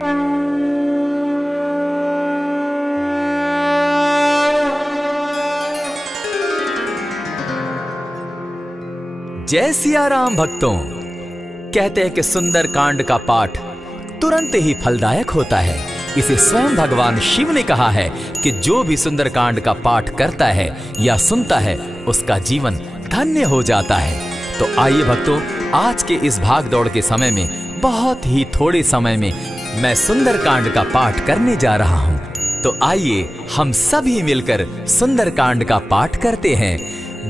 जय सिया राम भक्तों। कहते हैं कि सुंदर कांड का पाठ तुरंत ही फलदायक होता है। इसे स्वयं भगवान शिव ने कहा है कि जो भी सुंदर कांड का पाठ करता है या सुनता है उसका जीवन धन्य हो जाता है। तो आइए भक्तों, आज के इस भाग दौड़ के समय में बहुत ही थोड़े समय में मैं सुंदर कांड का पाठ करने जा रहा हूँ। तो आइए हम सभी मिलकर सुंदर कांड का पाठ करते हैं।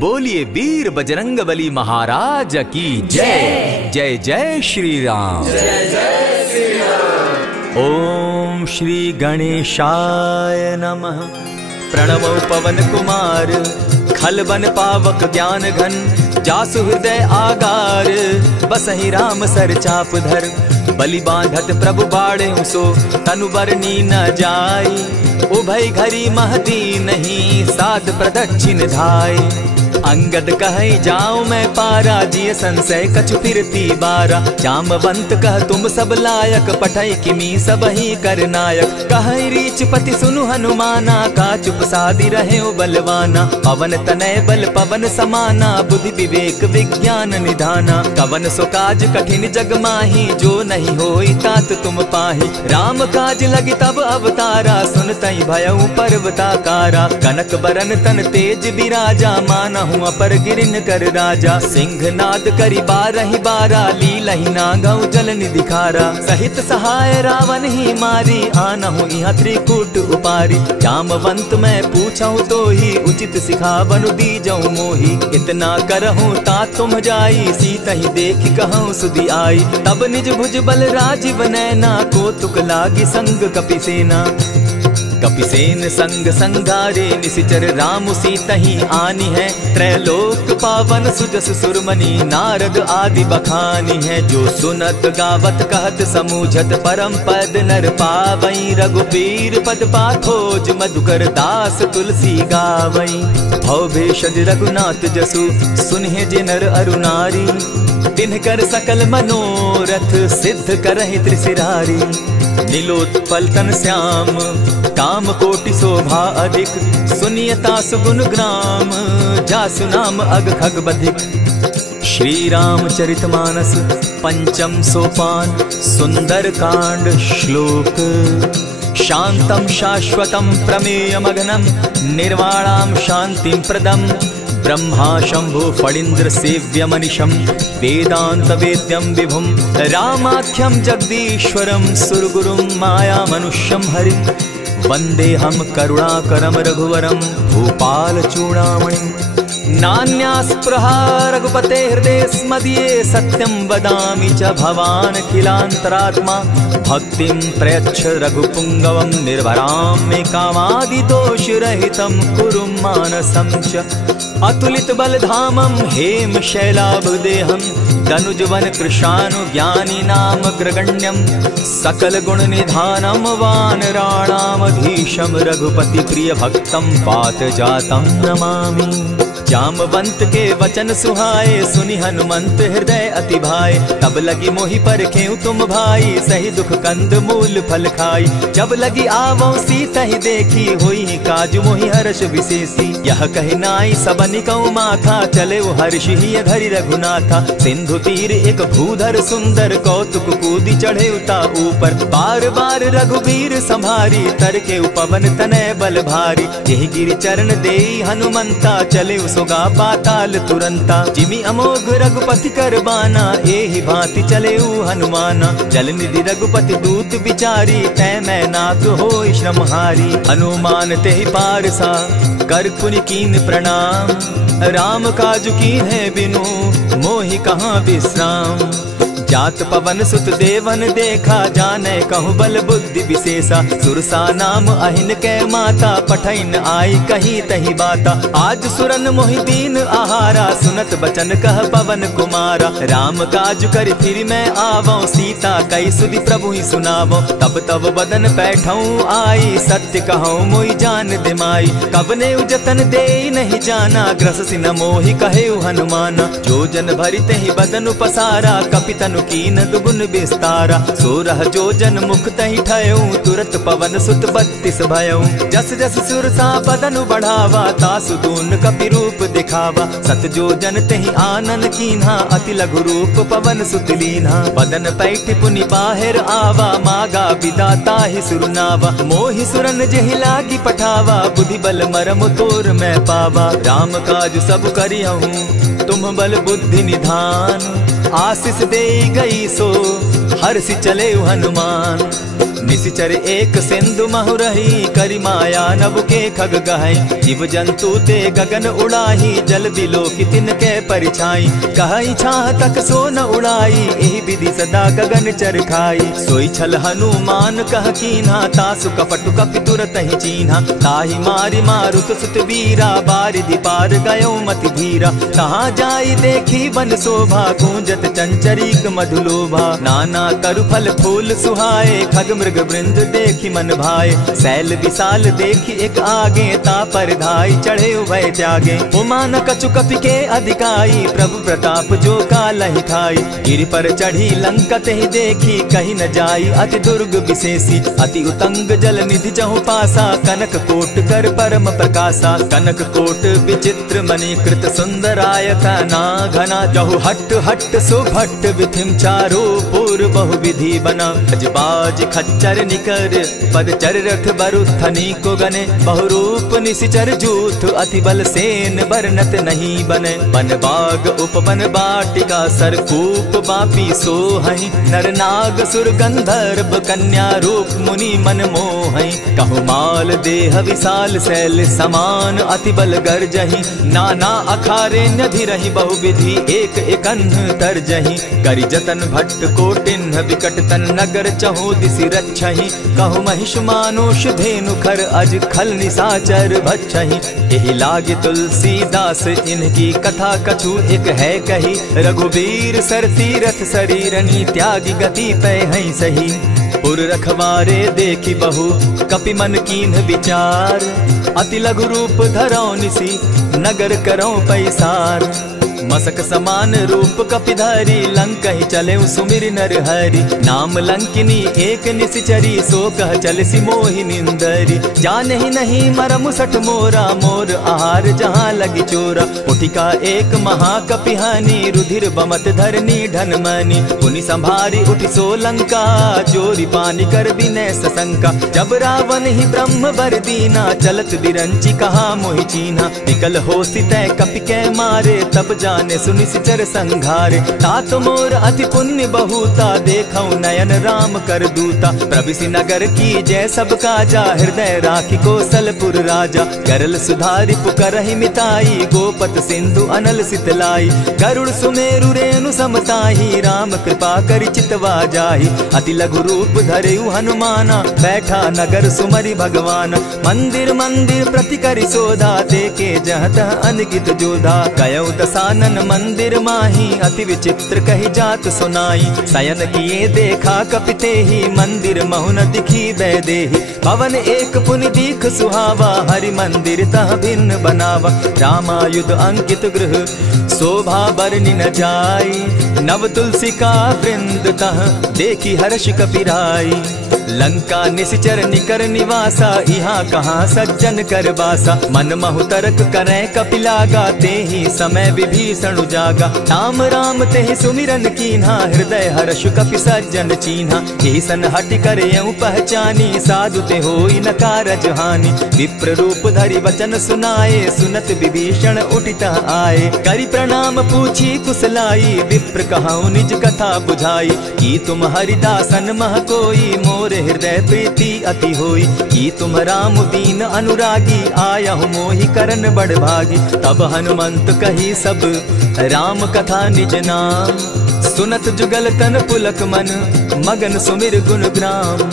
बोलिए वीर बजरंगबली महाराज की जय। जय जय श्री राम। जय जय श्री राम। ओम श्री गणेशाय नमः। प्रणमो पवन कुमार खलबन पावक ज्ञान घन जासु हृदय आगार बसहि राम सर चाप धर बलि बांधत प्रभु बाढ़े सो तनु बरनी न जाई उभय घरी महती नहीं साध प्रदक्षिण धाय अंगद कहे जाऊं मैं पारा जिय संशय कछु फिरती बारा जामवंत कह तुम सब लायक पठय किमी सब ही कर नायक कहे रीच पति सुनु हनुमाना का चुप सादी रहे बलवाना पवन तनय बल पवन समाना बुद्धि विवेक विज्ञान निधाना कवन सो काज कठिन जग माही जो नहीं होई तात तुम पाही राम काज लगी तब अवतारा सुनतई भयउ पर्वताकारा कनक बरन तन तेज बिराजा माना अपर गिरिन कर राजा सिंह नाद करी बारहि बारा लीलहि नागौ जल निधि खारा सहित सहाय रावण ही मारी आनहु इहाँ त्रिकूट उपारी जामवंत मैं पूछऊं तो ही उचित सिखावनु दीजऊं मोही इतना करहूं ता तुम जाई सीतहि देखि कहूं सुधि आई तब निज भुज बल राजीव नैना को तुक लागी संग कपिसेना कपिसेन संग संगारे निशिचर राम सीतहि आनी है त्रैलोक पावन सुजस सुरमणि नारद आदि बखानी है जो सुनत गावत कहत समूझत परम पद नर पावई रघुबीर पद पाखोज मधुकर दास तुलसी गावई भव भेषज रघुनाथ जसु सुनहि जे नर अरु नारी तिनकर सकल मनोरथ सिद्ध करहि त्रिशिरारी नीलोत्पल तन श्याम काम कोटि शोभा अधिक सुनियता सुगुण ग्राम जासु नाम अग खग बधिक श्री रामचरितमानस पंचम सोपान सुंदर कांड श्लोक शांतम शाश्वतम प्रमेयमगनम निर्वाणाम शांतिम प्रदम ब्रह्मा शंभु फणीन्द्र सेव्य मनिशम वेदांत वेद्यम विभुम रामाख्यम जगदीश्वरम सुरगुरुम माया मनुष्यम हरिम वंदे हम करुणाकरम रघुवरम भूपाल चूड़ामणिम नान्यास्पृहा रघुपते हृदय स्मदीये सत्यं वदामि च भवान् खिलान्तरात्मा भक्तिं प्रयच्छ रघुपुंगवं निर्भरां मे कामादिदोषरहितं कुरु मानसं च अतुलित बलधामं हेम शैलाभदेहं दनुजवन कृशानुज्ञानी नाम ग्रगण्यं सकल गुण निधानं वानराणामधीशं रघुपति प्रिय भक्तं पात जातं नमामि जामवंत के वचन सुहाए सुनि हनुमंत हृदय अति भाए तब लगी मोहि परखेउ तुम भाई सही दुख कंद मूल फल खाई जब लगी आवो सीतहि देखी होई काज मोहि हर्ष विशेषी यह कहि नाई सबनि कौ माथा चले वो हर्ष ही घरि रघुनाथा सिंधु तीर एक भूधर सुंदर कौतुक कूदी चढ़े उता ऊपर बार बार रघुबीर संभारी तर के उपवन तनय बल भारी यही गिरि चरण देई हनुमंता चले सोगा पाताल तुरंता जिमि अमोघ रघुपति कर बाना एहि भांति चले हनुमाना जल निधि रघुपति दूत बिचारी तै मैं नाथ होई श्रमहारी हनुमान तेहि पारसा कर पुनि कीन प्रणाम राम काज कीन है बिनु मोहि कहाँ विश्राम जात पवन सुत देवन देखा जाने कहूँ बल बुद्धि विशेषा सुरसा नाम अहिन कै माता पठैन आई कही तही बाता आज सुरन मोहि दीन आहारा सुनत बचन कह पवन कुमारा राम काज कर फिर मैं आवो सीता कई सुधि प्रभु ही सुनावो तब तब बदन बैठऊं आई सत्य कहूँ मोहि जान दिमाई कबने जतन दे नहीं जाना ग्रस सिन मोहि कहे हनुमाना जो जन भरित ही बदन पसारा कपितनु तनु कीन दुगुन विस्तारा। 16 जोजन मुख तहि ठयऊ, तुरत पवन सुत 32 भयऊ। जस जस सुरसा बदनु बढ़ावा, तासु दून कपि रूप दिखावा। 7 जोजन तेहि आनन कीन्हा, अति लघु रूप पवन सुत लीन्हा। बदन पैठ पुनि बाहिर आवा, मागा विदा ताहि सुरनावा। मोहि सुरन जेहि लागी पठावा, बुद्धि बल मरम तोर मैं पावा। राम काज सब करियहूँ, तुम बल बुद्धि निधान। आशीष दे गई सो हर्षि चले हनुमान। निशिचर एक सिंधु महु रही, करि माया नभ के खग गहई। जीव जंतु ते गगन उड़ाही, जल बिलो की तिनके परिछाई। कहई छाह तक सो न उड़ाई, एहि विधि सदा गगन चर खाई। सोई छल हनुमान कह कीन्हा, तासु कपटु कपि तुरत ही चीन्हा। ताहि मारि मारुत सुत वीरा, बारिधि पार गयो मति धीरा। कहाँ जाई देखी बन शोभा, गूंजत चंचरीक मधुलोभा। नाना तरु फल फूल सुहाए, खग मृग वृंद देखी मन भाए। सैल विशाल देखी एक आगे, ता पर धाई चढ़े उभय त्यागे। उमान कछु कपि के अधिकाई, प्रभु प्रताप जो कालहि खाई। गिरि पर चढ़ी लंका तेहि देखी, कहीं न जाई अति दुर्ग विशेषी। अति उतंग जल निधि चहु पासा, कनक कोट कर परम प्रकाशा। कनक कोट विचित्र मणिकृत सुंदरायता ना घना। जहु हट हट सुभट विधिम चारो पूर्व बहु विधि बना। अजबाज खच्चर निकर पद चर रथ बरुथनी को गने। बहुरूप निशिचर जूथ अति बल सेन बरनत नहीं बने। बन बाग उपवन बाटिका सरकूप बापी सोहई। नर नाग सुर गंधर्व कन्या रूप मुनि मन मोहई। कहु माल देह विशाल शैल समान, अति बल गर्जही। नाना अखारे नधिरहि बहुविधि, एक एकन्ह तरजही। करि जतन भट्ट कोटिन्ह विकट तन नगर चहु दिसि रक्षहि। कहु महिष मानुष धेनु खर अज खल निशाचर भक्षहि। एहि लागे तुलसीदास इनकी कथा कछु एक है कही। रघुबीर सर तीरथ शरीरनी, त्यागी गति पै हई सही। पुर रखवारे देखी बहु कपि मन कीन्ह विचार। अति लघु रूप धरौ निसी, नगर करौ पैसार। मसक समान रूप कपिधारी, लंकहि चले सुमिर नर हरि। नाम लंकिनी एक निशिचरी, सो कह चल सी मोहि निंदरी। जानहि नहीं मरम सठ मोरा, मोर आहार जहाँ लगी चोरा। उठिका एक महाकपिहानी, रुधिर बमत धरनी ढन मनी। पुनि संभारी उठि सो लंका, जोरी पानी कर विनय सशंका। जब रावण ही ब्रह्म बर दीना, चलत बिरंची कहा मोहि चीन्हा। निकल हो सितै कपि कै मारे, तब जाने सुनिशिचर संघारे। तात मोर अति पुण्य बहुता, देखौ नयन राम कर दूता। प्रविशि नगर की जय सब काजा, हृदय राखी कौशलपुर राजा। करल सुधारि पुकरहि मिताई, गोपत सिंधु अनल सितलाई। गरुड़ सुमेरु रेणु समताही, राम कृपा करि चितवा जाहि। अति लघु रूप धरेउ हनुमाना, बैठा नगर सुमरि भगवान। मंदिर मंदिर प्रति करि सोधा, देखे जहत अनगित जोधा। गयौ दसानन मंदिर माही, अति विचित्र कही जात सुनाई। शयन किए देखा कपिते ही, मंदिर महु न दिखी वैदेही। भवन एक पुनि दीख सुहावा, हरि मंदिर तह भिन्न बनावा। रामायुध अंकित गृह, शोभा बरनि न जाई। नव तुलसी का वृंद तह, देखी हर्ष कपिराई। लंका निशिचर निकर निवासा, यहाँ कहाँ सज्जन कर बासा। मन महु तरक करै कपिलागा, तेहि समय विभीषण जागा। राम राम तेहि सुमिरन कीन्हा, हृदय हर्ष कपि सज्जन चीन्हा। ईसन हटि करयउ पहचानी, साधु ते होई न कारज हानि। विप्र रूप धरि वचन सुनाए, सुनत विभीषण उठित आए। करि प्रणाम पूछी कुशलाई, विप्र कहौ निज कथा बुझाई। की तुम हरिदासन मह कोई, मोर हृदय प्रीति अति होई। की तुम राम दीन अनुरागी, आयहु मोहि करन बड़ भागी। तब हनुमंत कही सब राम कथा निज नाम। सुनत जुगल तन पुलक मन, मगन सुमिर गुण ग्राम।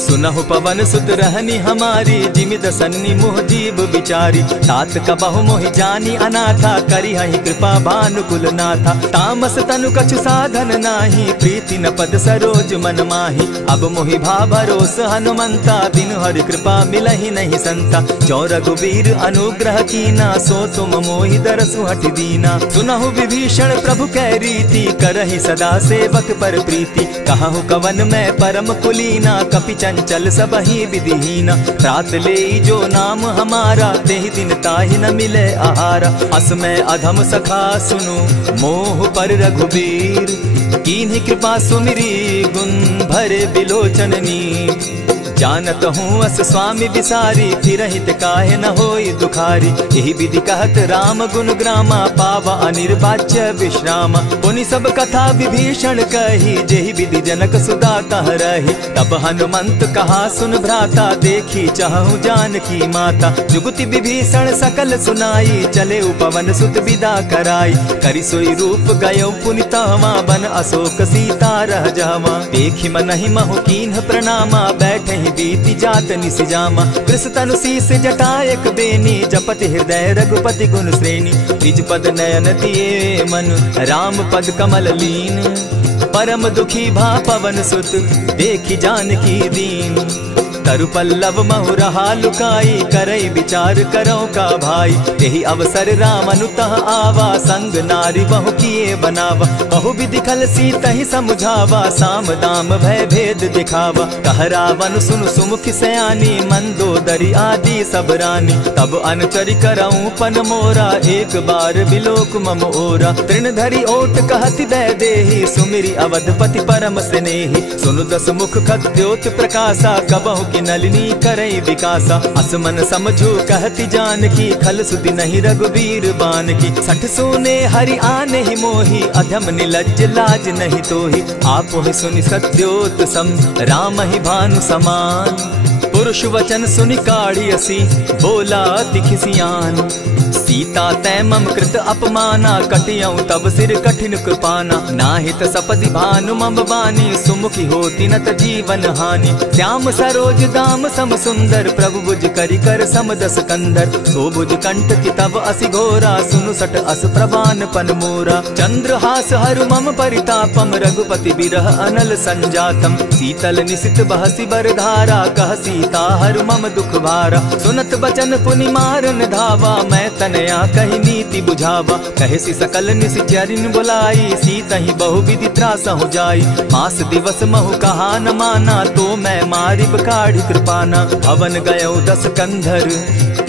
सुन सुनहु पवन सुत रहनी हमारी, जिमि दसन्नी मोह जीव बिचारी। तात कबहु मोहि जानी अनाथा, करी हहि कृपा भानुकुल नाथा। तामस तनु कछु साधन नाही, प्रीति न पद सरोज मन माही। अब मोहि भा भरोस हनुमंता, बिनु हरि कृपा मिलहि नहीं संता। जो रघुबीर अनुग्रह कीना, सो तुम मोहि दरसु हठि दीना। सुनहु विभीषण प्रभु कै रीति, करहि सदा सेवक पर प्रीति। कहु कवन मैं परम कुलीना, कपि चंचल सबहि विधिहीना। रात ले जो नाम हमारा, तेहि दिन ताहि न मिले आहारा। अस मैं अधम सखा सुनु, मोह पर रघुबीर। कीन्ही कृपा सुमिरी, गुण भरे बिलोचन नीर। जानत हूँ अस स्वामी बिसारी, फिर हित काहे न होई दुखारी। यही विधि कहत राम गुण ग्रामा, पावा अनिर्वाच्य विश्राम। पुनि सब कथा विभीषण कही, जेहि विधि जनक सुदा कह रही। तब हनुमंत कहा सुन भ्राता, देखी चाहूँ जानकी माता। जुगति विभीषण सकल सुनाई, चले पवन सुत विदा कराई। करि सोई रूप गयो पुनि तहवा, बन अशोक सीता रह जावा। देखी मनहि महु कीन्ह प्रणामा, बैठहि बीति जात निसिजामा। कृष तनु शीस जटायक बेनी, जपति हृदय रघुपति गुण श्रेणी। निज पद नयन दिए मन, राम पद कमल लीन। परम दुखी भा पवन सुत, देखी जानकी दीन। तरु पल्लव महु रहा लुकाई, करई विचार करो का भाई। यही अवसर राम अनुतः आवा, संग नारी बहु किए बनावा। बहु विधि खल सीतहि समझावा, साम दाम भय भेद दिखावा। कह रावण सुन सुमुख सयानी, मंदोदरी आदि सब रानी। तब अनुचरि करऊं पन मोरा, एक बार बिलोक मम ओरा। तृण धरि ओट कहति दय देहि, सुमिरि अवधपति परम स्नेही। सुनु दस मुख खद्योत प्रकाशा, कबहु की नलिनी करई विकासा। असमन समझू कहती जानकी, खल सुधि नहीं रघुबीर बान की। सठ सोने हरि आने ही मोही, अधम निलज्ज लाज नहीं तोही। आप ही सुनि सत्योत सम, राम ही भानु समान। पुरुष वचन सुनि काढ़ी असी, बोला तिखिसियान। सीता तै मम कृत अपमाना, कटियऊं तब सिर कठिन कृपाना। नाहित सपदि भानु मम बानी, सुमुखी होती नत जीवन हानि। श्याम सरोज दाम सम सुंदर, प्रभु बुझ करि कर सम दस कंधर। सो बुझ कंठ की तब असि घोरा, सुनु सट अस प्रभान पन मोरा। चंद्रहास हरु मम परितापम, रघुपति बिरह अनल संजातम। शीतल निशित बहसी बरधारा, कह सीता हरु मम दुख भारा। सुनत बचन पुनि मारन धावा, मैं तनया कही नीति बुझावा। कहे सी सकल निश्चरिन बुलाई, सीतहि बहु विधि त्रास हो जाई। मास दिवस महु कहा न माना, तो मैं मारिब काढ़ी कृपाना। भवन गयो दस कंधर,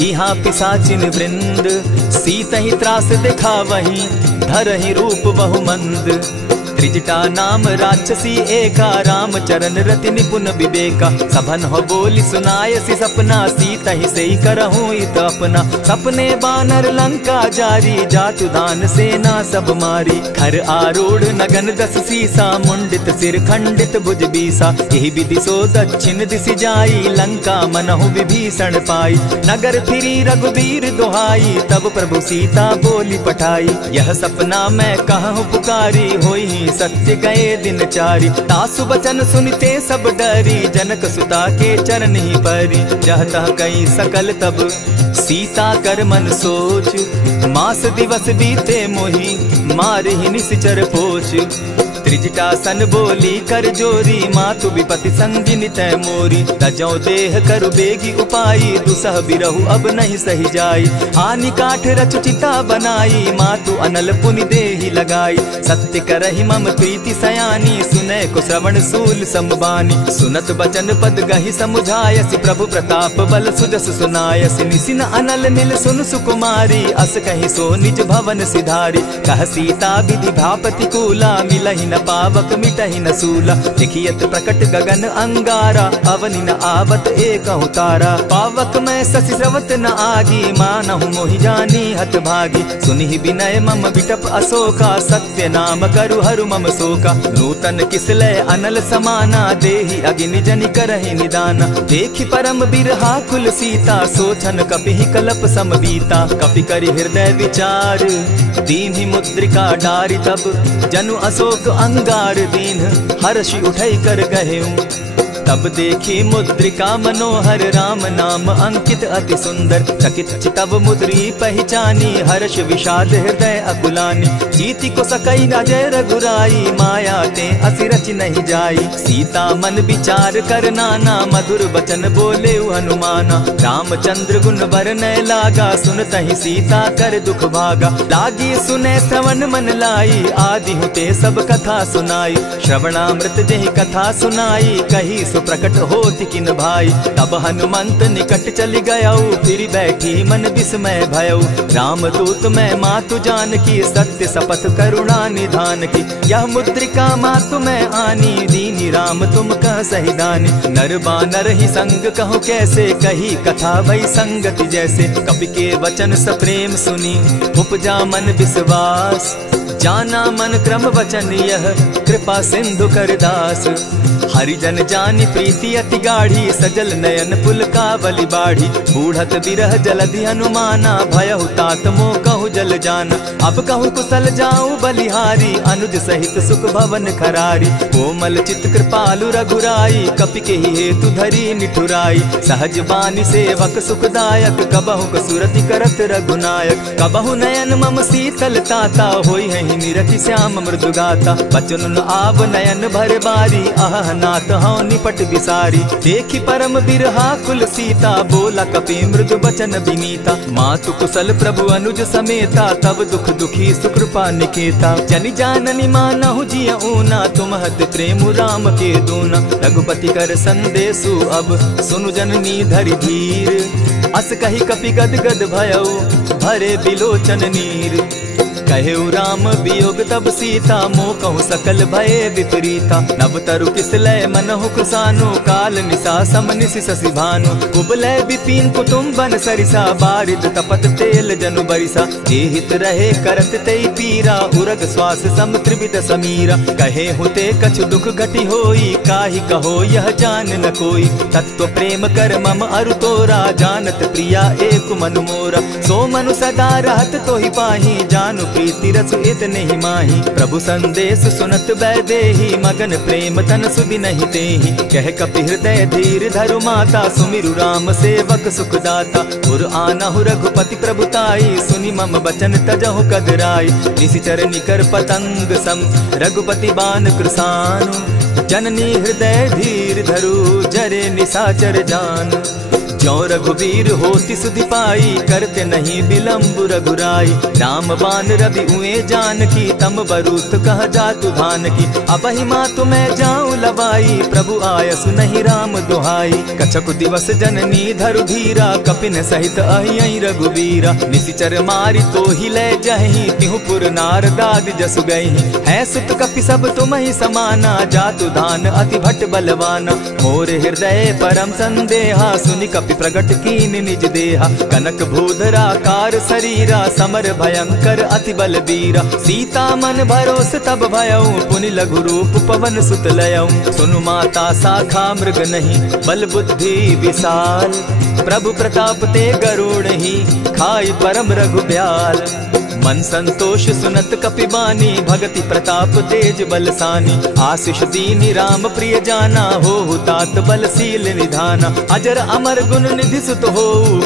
इहाँ पिशाचिन वृंद। सीतहि त्रास दिखावहि, धरहि रूप बहु मंद। त्रिजटा नाम राक्षसी एका, राम चरण रति निपुण विवेका। सभन हो बोली सुनायसी सपना, सीतहि सेई करहूँ इत अपना। सपने बानर लंका जारी, जातु दान सेना सब मारी। खर आरूढ़ नगन दस सीसा, मुंडित सिर खंडित भुज बीसा। यही विधि सो दक्षिण दिशि जाई, लंका मनहु विभीषण पाई। नगर फिरी रघुबीर दुहाई, तब प्रभु सीता बोली पठाई। यह सपना मैं कहूँ पुकारी, होई सत्य गए दिन चारी। तासु बचन सुनते सब डरी, जनक सुता के चरण ही परी। जह तह कई सकल तब, सीता कर मन सोच। मास दिवस बीते मोही, मारे ही निश्चर पोच। त्रिजटा सन बोली कर जोरी, मातु विपति संगिनी तै मोरी। तजौ देह करु बेगी उपाई, दुसह बिरहु अब नहीं सही जाई। हानि काठ रच चिता बनाई, मातु अनल पुनि देहि लगाई। सत्य करहि मम प्रीति सयानी, सुनै को श्रवण सूल समबानी। सुनत बचन पद गहि समुझायसि, प्रभु प्रताप बल सुजस सुनायसि। निसिन अनल नील सुन सुकुमारी, अस कहि सो निज भवन सिधारी। कह सीता विधि भापति कूला, मिलहि न पावक मिटहि न सूला। लिखियत प्रकट गगन अंगारा, अवनि न आवत एकहु तारा। पावक मैं शशि स्रवत न आगी, मानहु मोहि जानी हत भागी। सुनिहि विनय मम बिटप अशोका, सत्य नाम करु हरु मम शोका। नूतन किसलय अनल समाना, देहि अगिनि जनि करहि निदाना। देखि परम बिरहा कुल सीता, सोचन कपिहि कलप सम बीता। कपि करि हृदय विचार, दीन्हि मुद्रिका डारि। तब जनु अशोक अंगार दीन, हर्षि उठै कर गहेऊ। तब देखी मुद्रिका मनोहर राम नाम अंकित अति सुंदर। चकित चितव मुद्री पहचानी हर्ष विषाद हृदय अकुलानी। जीति को सकई अजय रघुराई माया ते असिरच नहीं जाई। सीता मन विचार कर नाना मधुर बचन बोले हनुमाना। रामचंद्र गुण बरनय लागा सुनतहि सीता कर दुख भागा। लागी सुने श्रवण मन लाई आदि हुते सब कथा सुनाई। श्रवणामृत जेहि कथा सुनाई कही सो प्रकट होति किन भाई। तब हनुमंत निकट चली गयऊ फिर बैठी मन विस्मय भयऊ। रामदूत मैं मातु जान की सत्य शपथ करुणा निधान की। यह मुद्रिका मातु मैं आनी दीनी राम तुम कह सही दानी। नर बानर ही संग कहो कैसे कही कथा भई संगति जैसे। कपि के वचन सप्रेम सुनी उपजा मन विश्वास। जाना मन क्रम वचन यह कृपा सिंधु कर दास। हरिजन जानी प्रीति अति गाढ़ी सजल नयन पुलकावली बाढ़ी। बूढ़त बिरह जलधि हनुमाना भयहु तात मोह कहु जल जाना। अब कहु कुशल जाऊं बलिहारी अनुज सहित सुख भवन खरारी। कोमल चित कृपालु रघुराई कपि के ही हेतु धरी निठुराई। सहज बानी सेवक सुखदायक कबहु कसुरति करत रघुनायक। कबहु नयन मम शीतल ताता होई है निरखि श्याम मृदु गाता। बचन आव नयन भर बारी आह नाथ हौ निपट बिसारी। देखी परम बिरहा कुल सीता बोला कपि मृदु बचन विनीता। मातु कुशल प्रभु अनुज समेता तब दुख दुखी सुकृपा निकेता। जनि जाननी मानहु जिय ऊना तुम्हत प्रेम राम के दूना। रघुपति कर संदेशु अब सुनु जननी धरि धीर। अस कही कपि गद गद भयऊ भरे बिलोचन नीर। कहेउ राम वियोग तब सीता मोह कहु सकल भये विपरीता। नव तरु किसलय मनहु कुसानु काल निशा समनिसि शशि भानु। कुबलय विपिन कुटुम्बन सरिसा बारिद तपत तेल जनु बरिसा। जेहित रहे करत तेई पीरा उरग श्वास सम त्रिविध समीरा। कहे हुते कछु दुख घटी होई काहि कहो यह जान न कोई। तत्व प्रेम कर मम अरु तोरा जानत प्रिया एक मनु मोरा। सो मनु सदा रहत तोहि पाही जानु प्रीति रसु इतने ही माही। प्रभु संदेश सुनत बैदेही मगन प्रेम तन सुधि नहीं देही। कह कपि हृदय धीर धरु माता सुमिरु राम सेवक सुखदाता। उर आनहु रघुपति प्रभुताई सुनि मम बचन तजहु कदराई। निशिचर निकर पतंग सम रघुपति बान कृसानु। जननी हृदय धीर धरु जरे निशाचर जान। ज्यों रघुवीर होति सुधि पाई करते नहीं विलम्ब रघुराई। राम बान रवि उए जान की तम बरूत कह जातु धान की। अबहि मातु मैं जाऊं लवाई प्रभु आयसु नहीं राम दुहाई। कछक दिवस जननी धरु धीरा कपिन सहित अहियई रघुवीरा। निशिचर मारी तो ही ले जहि तिहु पुर नारदादि जसु गई। है सुत कपि सब तुम ही समाना जातु धान अति भट बलवाना। मोर हृदय परम संदेहा सुनि कपि प्रगट कीन निज देहा। कनक भूधरा कार शरीरा समर भयंकर अति बलबीरा। सीता मन भरोस तब भयऊ पुनि लघु रूप पवन सुत लयऊ। सुनु माता शाखा मृग नहीं बल बुद्धि विशाल। प्रभु प्रताप ते गरुड़ ही खाई परम रघु ब्याल। मन संतोष सुनत कपि बानी भगति प्रताप तेज बलसानी। आशीष दीनी राम प्रिय जाना हो तात बलशील निधाना। अजर अमर गुण निधि सुत हो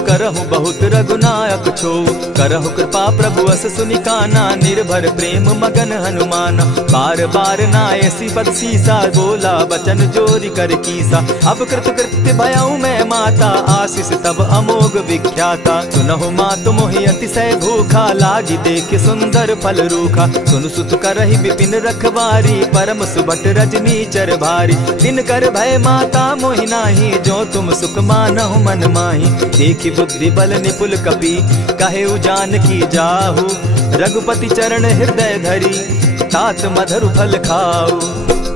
करहु बहुत रघुनायक छो। करहु कृपा प्रभु अस सुनि काना निर्भर प्रेम मगन हनुमाना। बार बार नायसी पद सीसा बोला बचन जोरी कर कीसा। अब कृत कृत्य भयऊ मैं माता आशीष तब अमोघ विख्याता। सुनहु मातु मोहि अतिशय भूखा लागी देख सुंदर फल रूखा। सुनु सुत करहि विपिन रखवारी परम सुबट रजनी चर भारी। दिन कर भय माता मोहि नाही जो तुम सुख मानहु मन माही। देखी बुद्धि बल निपुल कपि कहे जान की जाहु। रघुपति चरण हृदय धरी तात मधुर फल खाऊ।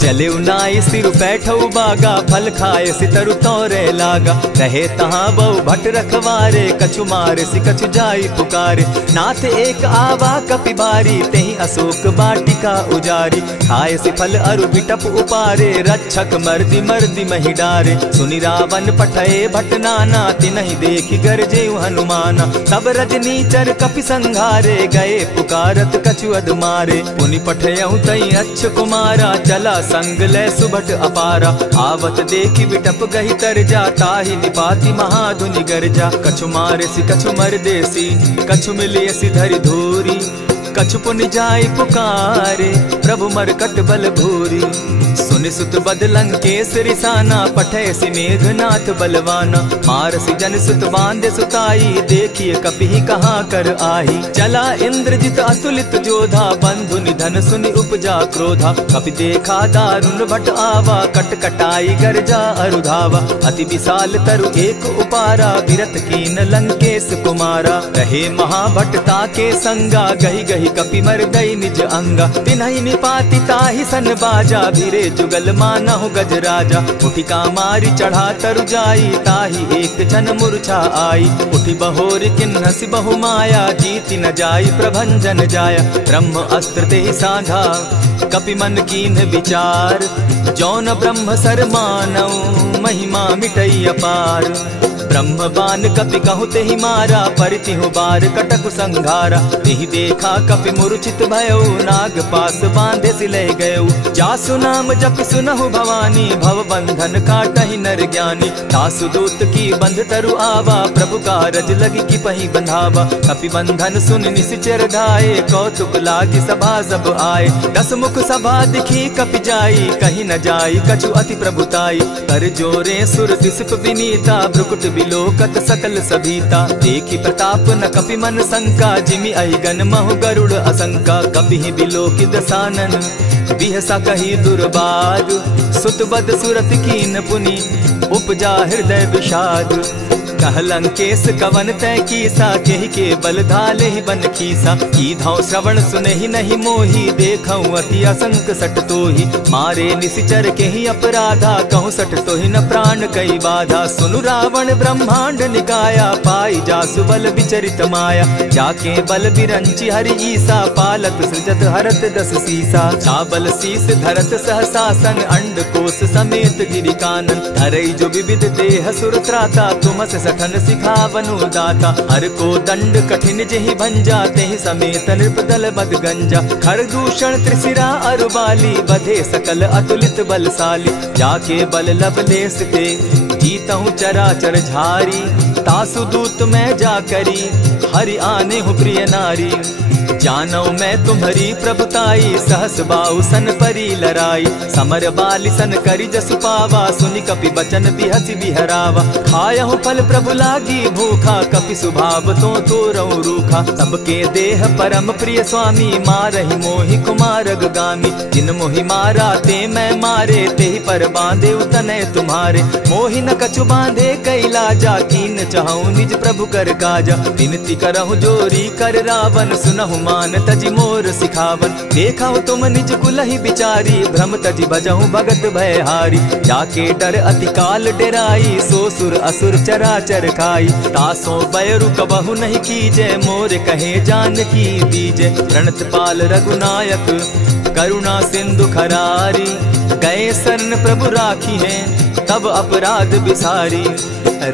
चले नाई सिर बैठऊ बागा फल खाए सितरु तोरे लागा। रहे तहाँ बहु भट रखवारे कछु मारे सि कछु जाई पुकारे। नाथ एक आवा कपि बारी तेहि अशोक बाटिका उजारी। खाए सि फल अरु बिटप उपारे रक्षक मर्दि मर्दि महि डारे। सुनि रावण पठये भट नाना तिनहि देखि गरजे हनुमाना। तब रजनी चर कपि संघारे गए पुकारत कछु अध मारे। पुनि पठयऊ तई अच्छ कुमारा चला संग ले सुभट अपारा, आवत देखी बिटप गही तर जाता ही निपाति महाधुनि गर्जा। कछु मारेसी कछु मर देसी, कछु मिलियसी धरि धूरी, कछु पुनि जाय पुकारे, प्रभु मरकट बल भूरी। सुनि सुत बद लंकेश रिसाना, पठैसी मेघनाथ बलवाना। मारसी जन सुत बांधे सुताई, देखिए कपि कहाँ कर आही। चला इंद्रजित अतुलित जोधा, बंधु निधन सुनि उपजा क्रोधा। कपि देखा दारुण भट आवा, कट कटाई गर्जा अरुधावा। अति विशाल तरु एक उपारा, बिरत कीन लंकेश कुमारा। रहे महाभटता के संगा, गही गही कपि मर गई निज अंगा। तिन्हि निपाति ताहि सन बाजा, भीरे जुगल मानहु गजराजा। उठिका मारी चढ़ा तरु जाई, ताहि एक जन मूर्छा आई। उठि बहोर किन्हसि बहु माया, जीति न जाई प्रभंजन जाया। ब्रह्म अस्त्र तेहि साधा, कपि मन कीन्ह विचार। जौन ब्रह्म सर मानऊ, महिमा मिटई अपार। ब्रह्म बान कपि कहु तेहि मारा, परितिहु बार कटक संघारा। तेहि देखा कपि मूर्छित भयो, नाग पास बांधे सिले गयो। जासु नाम जपि सुनहु भवानी, भव बंधन काटहि नर ज्ञानी। तासु दूत की बंध तरु आवा, प्रभु कारज लगी की पही बंधावा। कपि बंधन सुन निश्चर धाये, कौतुक लागी सभा सब आए। दस मुख सभा दिखी कपि जाई, कहीं न जाई कछु अति प्रभुताई। कर जोरे सुर दिसप विनीता, भ्रुकुट बिलोकत सकल सभीता। देखी प्रताप न कपि मन शंका, जिमि अहिगन महु गरुड़ असंका। कपि बिलोकि दसानन, बिहसा कही दुर्बाद। सुत बद सुरत कीन पुनि, उपजा हृदय विषाद। कह लंकेश कवन तय कीसा, केहि के बल धाले ही बन खीसा। कीधौ श्रवण सुने ही नहीं मोही, देखऊं अति असंक सट तोही। मारे निशिचर केहि अपराधा, कहूँ सट तोहि न प्राण कई बाधा। सुनु रावण ब्रह्मांड निकाया, पाई जासु बल विचरित माया। जाके बल बिरंची हरि ईसा, पालत सृजत हरत दस सीसा। चाबल शीस धरत सहसासन, अंड कोश समेत गिरि कानन। धरई जो विविध देह सुर त्राता, तुमस सठन सिखावनु दाता। हर को दंड कठिन जेहि भंजा, तेहि समेत नृपदल बद गंजा। खर दूषण त्रिशिरा अरुबाली, बधे सकल अतुलित बलशाली। जाके बल लवलेस ते, जीतहु चराचर झारी। तासु दूत मैं जा करी, हरि आने हूँ प्रिय नारी। जानौ मैं तुम्हारी प्रभुताई, सहस बाहु सन परी लराई। समर बाली सन करि जसु पावा, सुनि कपि बचन बिहसि बिहरावा। खायहु फल प्रभु लागी भूखा, कपि सुभाव तो तोरऊ रूखा। सबके देह परम प्रिय स्वामी, मारहि मोहि कुमारग गामी। जिन मोहि मारा ते मैं मारे, तेहि पर बांधे उतने तुम्हारे। मोहि न कछु बांधे कैलाजा, कीन चाहूं निज प्रभु कर काजा। विनती करहु जोरी कर रावण, सुनहु मान तजि मोर सिखावन। देखा तुम निज कुलहि बिचारी, भ्रम तजि भजहु भगत भयहारी। जाके डर अति काल डेराई, सो सुर असुर चराचर खाई। तासो बैरु कबहु नहीं कीजे, मोर कहे जानकी दीजे। प्रणत पाल रघुनायक, करुणा सिंधु खरारी। गए शरण प्रभु राखी हैं, तब अपराध बिसारी।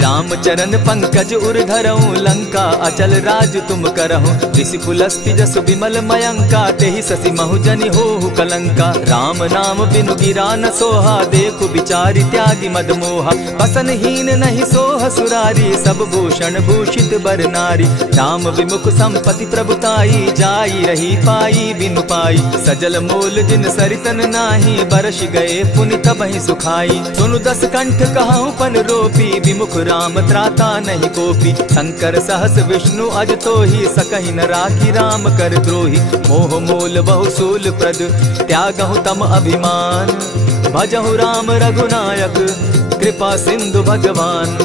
राम चरण पंकज उर धरऊं, लंका अचल राज तुम करहूं। ऋषि पुलस्ति जस विमल मयंका, तेहि ससि महु जनि होहु कलंका। राम नाम बिनु गिरा न सोहा, देखु बिचारी त्यागी मद मोहा। बसन हीन नहीं सोह सुरारी, सब भूषण भूषित बर नारी। राम विमुख संपति प्रभुताई, जाई रही पाई बिनु पाई। सजल मोल जिन सरितन नाही, बरस गए पुनि तबहि सुखाई। सुनु दस कंठ कहूँ पन रोपी, विमुख राम त्राता नहीं कोपी। शंकर सहस विष्णु अज तो ही, सकहि न राखी राम कर द्रोही। मोह मूल बहु सूल प्रद, त्यागहु तम अभिमान। भजहु राम रघुनायक, कृपा सिंधु भगवान।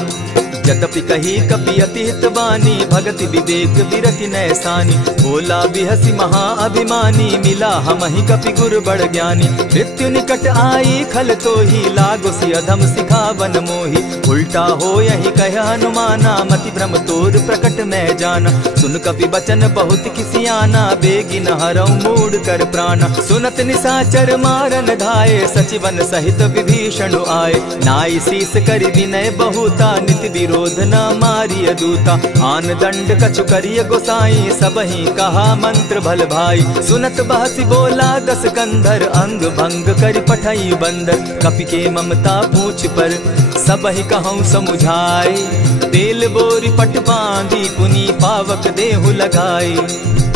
यद्यपि कही कपि अति हितवानी, भगति विवेक विरति नैसानी। बोला बिहसि महा अभिमानी, मिला हमहि कपि गुर बड़ ज्ञानी। मृत्यु निकट आई खल तोही, लागो सि अधम सिखावन मोही। उल्टा हो यही कह हनुमाना, मति भ्रम तोर प्रकट मैं जाना। सुन कपि बचन बहुत किसियाना, बेगी न हरऊ मूढ़ कर प्राणा। सुनत निशाचर मारन धाये, सचिवन सहित विभीषण आए। नाई शीस करि विनय बहुता, नित विरोध क्रोध न मारिय दूता। आन दंड कछु करिय गोसाई, सबहि कहा मंत्र भल भाई। सुनत बहसी बोला दस कंधर, अंग भंग करि पठई बंदर। कपि के ममता पूछ पर, सबहि कहूँ समुझाई। तेल बोरी पट बांधी, पुनि पावक देहु लगाई।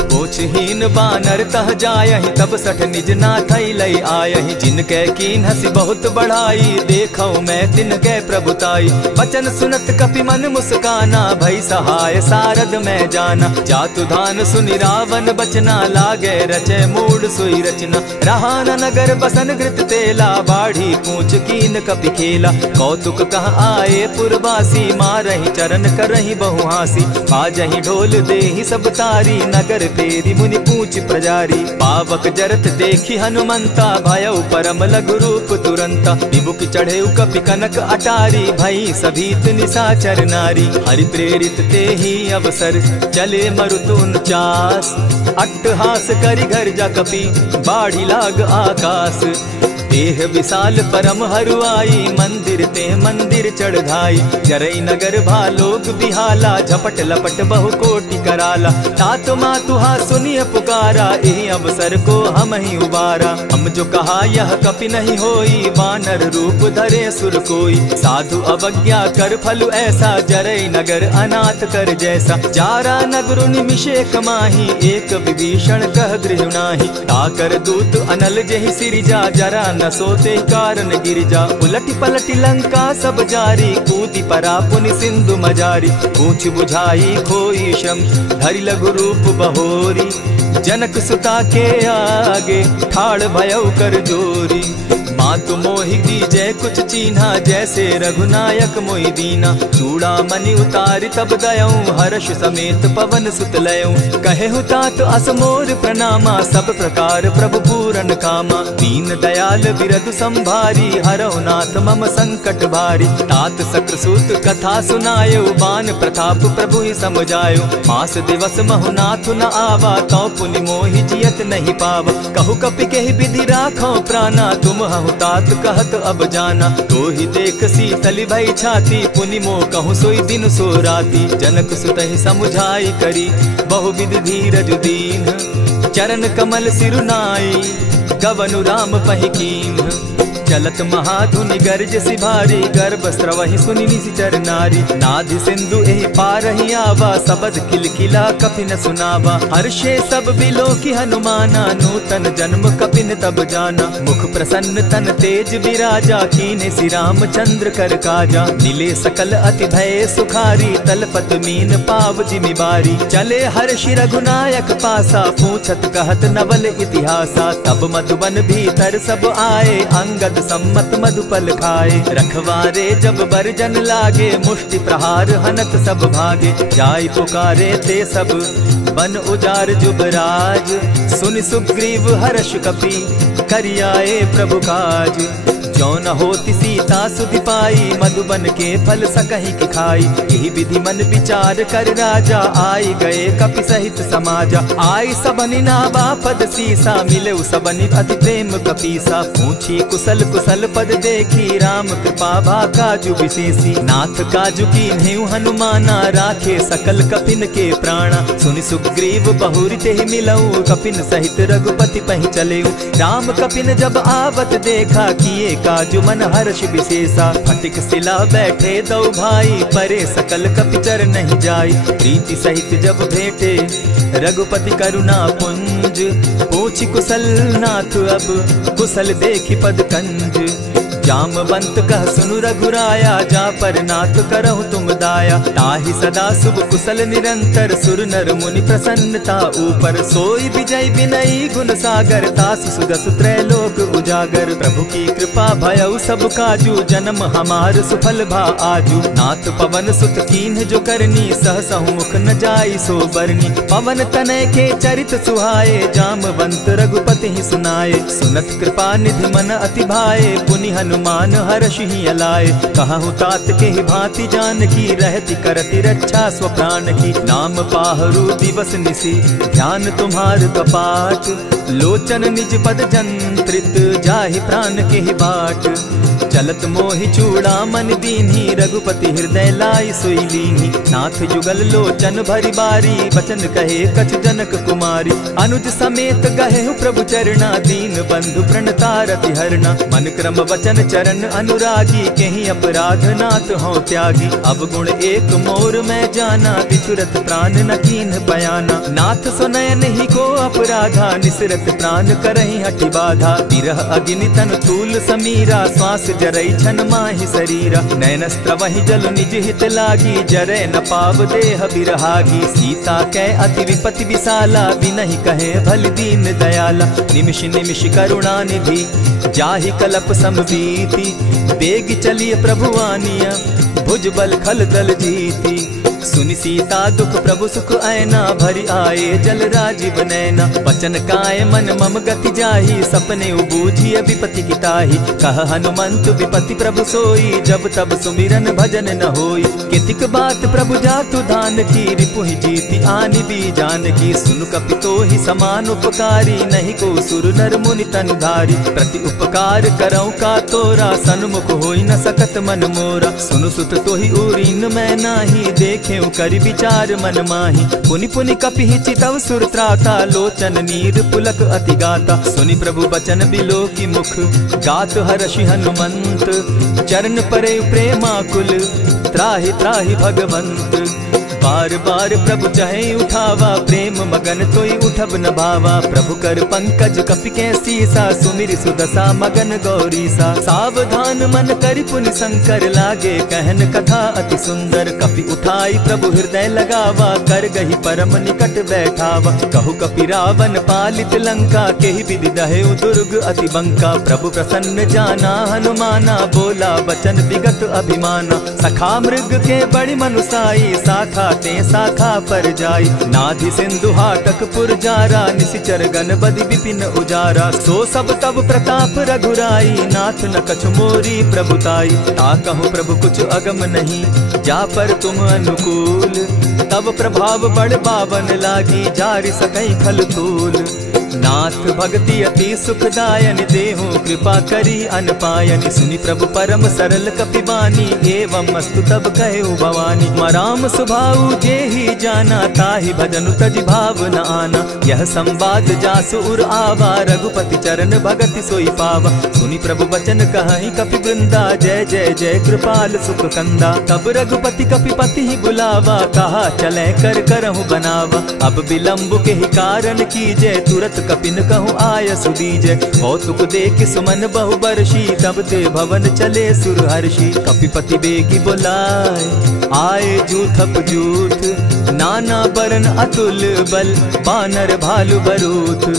पोछहीन बानर तह जायहि, तब सठ निज नाथई लई आयहि। जिनके कीन हसी बहुत बढ़ाई, देखौ मैं तिनके प्रभुताई। बचन सुनत कपि मन मुस्काना, भई सहाय सारद मैं जाना। जातु धान सुनि रावण बचना, लागे रचे मूड सोई रचना। रहा न नगर बसन घृत तेला, बाढ़ी पूछ कीन कपि खेला। कौतुक कह आए पुरवासी, मारहि चरण करहि बहु हासी। बाजहि ढोल देहि सब तारी, नगर तेरी मुनि पूछ प्रजारी। पावक जरत देखी हनुमंता, भयउ परम लघु रूप तुरंता। विमुख चढ़े कपि कनक अटारी, भई सभीत निशाचर नारी। हरि प्रेरित ते ही अवसर, चले मरुतुन चास। अट्टहास करि घर जा कपि, बाढ़ी लाग आकाश। देह विशाल परम हरुआई, मंदिर ते मंदिर चढ़ाई। जरई नगर भालोक बिहाला, झपट लपट बहु कोटि कराला। तात मातुहा सुनिय पुकारा, एहि अवसर को हम ही उबारा। हम जो कहा यह कपि नहीं होई, वानर रूप धरे सुर कोई। साधु अवज्ञा कर फल ऐसा, जरई नगर अनाथ कर जैसा। जारा नगरु निमिषे कमाही, एक विभीषण कह गृह नाही। ताकर दूत अनल जेहि सिरिजा, जरा न सोते कारण गिरिजा। उलटी पलटी लंका सब जारी, कूदी परा पुनि सिंधु मजारी। पूछ बुझाई खोई श्रम, धरि लघु रूप बहोरी। जनक सुता के आगे, ठाड़ भयउ कर जोरी। मातु मोहि दीजै कुछ चीन्हा, जैसे रघुनायक मोहि दीना। चूड़ा मणि उतारि तब दयऊं, हर्ष समेत पवन सुत लयऊं। कहेहु तात असमोर प्रणामा, सब प्रकार प्रभु पूरन कामा। दीन दयाल बिरदु संभारी, हरौ नाथ मम संकट भारी। तात सक्रसूत कथा सुनायो, बान प्रताप प्रभु ही समझायो। मास दिवस महु नाथ न आवा, तौ पुनि मोहि जियत नहीं पावा। कहु कपि केहि विधि राखो प्राणा, तुम हहु तात कहत अब जाना। तो ही देख शीतल भई छाती, पुनि मोह कहूँ सोई दिन सो राती। जनक सुतहि समुझाई करी, बहु विधि धीरज दीन। चरण कमल सिरुनाई, गवनु राम पहि कीन्ह। चलत महाधुनि गर्ज सिभारी, गर्भ स्रवहि सुनि निशिचर नारी। नाधि सिंधु एहि पारहि आवा, सबद किलकिला कपि न सुनावा। हर्षे सब बिलोकि हनुमाना, नूतन जन्म कपि न तब जाना। मुख प्रसन्न तन तेज विराजा, कीन्हे श्री रामचंद्र कर काजा। मिले सकल अति भय सुखारी, तलपत मीन पाव जिमि बारी। चले हर्षि रघुनायक पासा, पूछत कहत नवल इतिहासा। तब मधुबन भीतर सब आए, अंगद सम्मत मधुपल खाए। रखवारे जब बरजन लागे, मुष्टि प्रहार हनत सब भागे। जाय पुकारे ते सब, बन उजार जुबराज। सुनि सुग्रीव हर्ष कपि, करियाए प्रभु काज। जो न होती सीता सुधि पाई, मधुबन के फल सकहि की खाई। यही विधि मन विचार कर राजा, आई गए कपि सहित समाजा। आई सबनि नावा पद सीसा, मिले सबनि अति प्रेम कपीसा। पूछी कुशल कुशल पद देखी, राम कृपा भा काजु विशेषी। नाथ काजु कीन्हेउ हनुमाना, राखे सकल कपिन के प्राणा। सुनि सुग्रीव बहुरि तेहि मिलऊ, कपिन सहित रघुपति पहि चलेऊ। राम कपिन जब आवत देखा, किए काजु मन हर्ष विशेषा। फटिक सिला बैठे दो भाई, परे सकल कपिचर नहीं जाई। प्रीति सहित जब भेटे, रघुपति करुणा पुंज। पूछि कुशल नाथ अब, कुशल देखि पद कंज। जामवंत कह सुनु रघुराया, जा पर नाथ करहु तुम दाया। ताहि सदा शुभ कुशल निरंतर, सुर नर मुनि प्रसन्नता ऊपर। सोई विजय विनयी गुण सागर, तास सुदस त्रैलोक उजागर। प्रभु की कृपा भयउ सब काजू, जन्म हमार सुफल भा आजू। नाथ पवन सुत कीन्ह जो करनी, सहसहु मुख न जाई सो बरनी। पवन तनय के चरित सुहाए, जामवंत रघुपति ही सुनाए। सुनत कृपा निधि मन अति भाए, पुनि हनुमान हर्ष ही अलाए। कहूँ तात के ही भांति जान की, रहती करती रक्षा स्व प्राण की। नाम पाहरु दिवस निसी, ध्यान तुम्हार कपाट। लोचन निज पद जंत्रित, जाहि प्राण के ही बाट। चलत मोहि चूड़ामन दीन्ही, रघुपति हृदय लाई सोई लीन्ही। नाथ जुगल लोचन भरी बारी, बचन कहे कछ जनक कुमारी। अनुज समेत गहे प्रभु चरणा, दीन बंधु प्रणतारति हरना। मन क्रम वचन चरण अनुरागी, कहीं अपराध नाथ हो त्यागी। अब गुण एक मोर में जाना, बिछुरत प्राण न कीन्ह बयाना। नाथ सुनयन ही को अपराधा, निसरत प्राण करहि हठि बाधा। विरह अग्नि तन तूल समीरा, श्वास जरई छन माहि शरीरा। नयन स्त्रवहि जल निज हित लागी, जरै न पाव देह बिरहागी। सीता कै अति विपति विशाला, बिनहि कहे भल दीन दयाला। निमिष निमिष करुणा निधि, जाहि कलप समबीति। बेग चलिए प्रभु आनिया, भुज बल खल दल जीती। सुनि सीता दुख प्रभु सुख ऐना, भरि आए जल राजीव नैना। वचन काय मन मम गति जाहि, सपने उबूझिय विपति किताहि। कह हनुमंत विपति प्रभु सोई, जब तब सुमिरन भजन न होई। कितिक बात प्रभु जातु धान की, रिपुहि जीति आनि भी जानकी। सुनु कपितोहि समान उपकारी, नहीं को सुर नर मुनि तन धारी। प्रति उपकार करौ का तोरा, सन्मुख होई न सकत मन मोरा। सुनु सुत तोहि उरीन मैं नाही, देखे करि विचार मन माही। पुनि पुनि कपिहि चितव सुर त्राता, लोचन नीर पुलक अति गाता। सुनि प्रभु बचन बिलो की मुख, गात हर्षि हनुमंत। चरण परे प्रेमाकुल, त्राहि त्राहि भगवंत। बार बार प्रभु चहे उठावा, प्रेम मगन तोई उठब न भावा। प्रभु कर पंकज कपि के सीसा, सुमिरि सुदशा मगन गौरीसा। सावधान मन करि पुनि शंकर, लागे कहन कथा अति सुंदर। कपि उठाई प्रभु हृदय लगावा, कर गही परम निकट बैठावा। कहु कपि रावण पालित लंका, केहि विधि दहेउ दुर्ग अति बंका। प्रभु प्रसन्न जाना हनुमाना, बोला बचन विगत अभिमाना। सखा मृग के बड़ी मनुसाई, शाखा ते शाखा पर जाई। नाधि सिंधु हाटक पुर जारा, निशिचर गण बदि विपिन उजारा। सो सब तब प्रताप रघुराई, नाथ न कछु मोरी प्रभुताई। ताकहु प्रभु कुछ अगम नहीं, जा पर तुम अनुकूल। तब प्रभाव बड़ बावन लागी, जारि सकई खल तूल। नाथ भक्ति अति सुखदायन, देहु कृपा करी अनपायनि। सुनि प्रभु परम सरल कपिबानी, एवं मस्तु तब कहु भवानी। मराम सुभाऊ जेहि जाना, ताहि भजनु तजि भाव न आना। यह संवाद जासु उर आवा, रघुपति चरण भगति सोई पावा। सुनि प्रभु बचन कहहि कपि वृंदा, जय जय जय कृपाल सुख कंदा। तब रघुपति कपिपति ही बुलावा, कहा चले कर करहु बनावा। अब विलंब के ही कारण कीजय, तुरत कपिन कहूँ आय सुदीजय। कौतुक देख सुमन बहु बरसी, तब ते भवन चले सुर हर्षि। कपिपति बेगी बोलाए, आए जूथप जूथ। नाना बरन अतुल बल, बानर भालु बरूथ।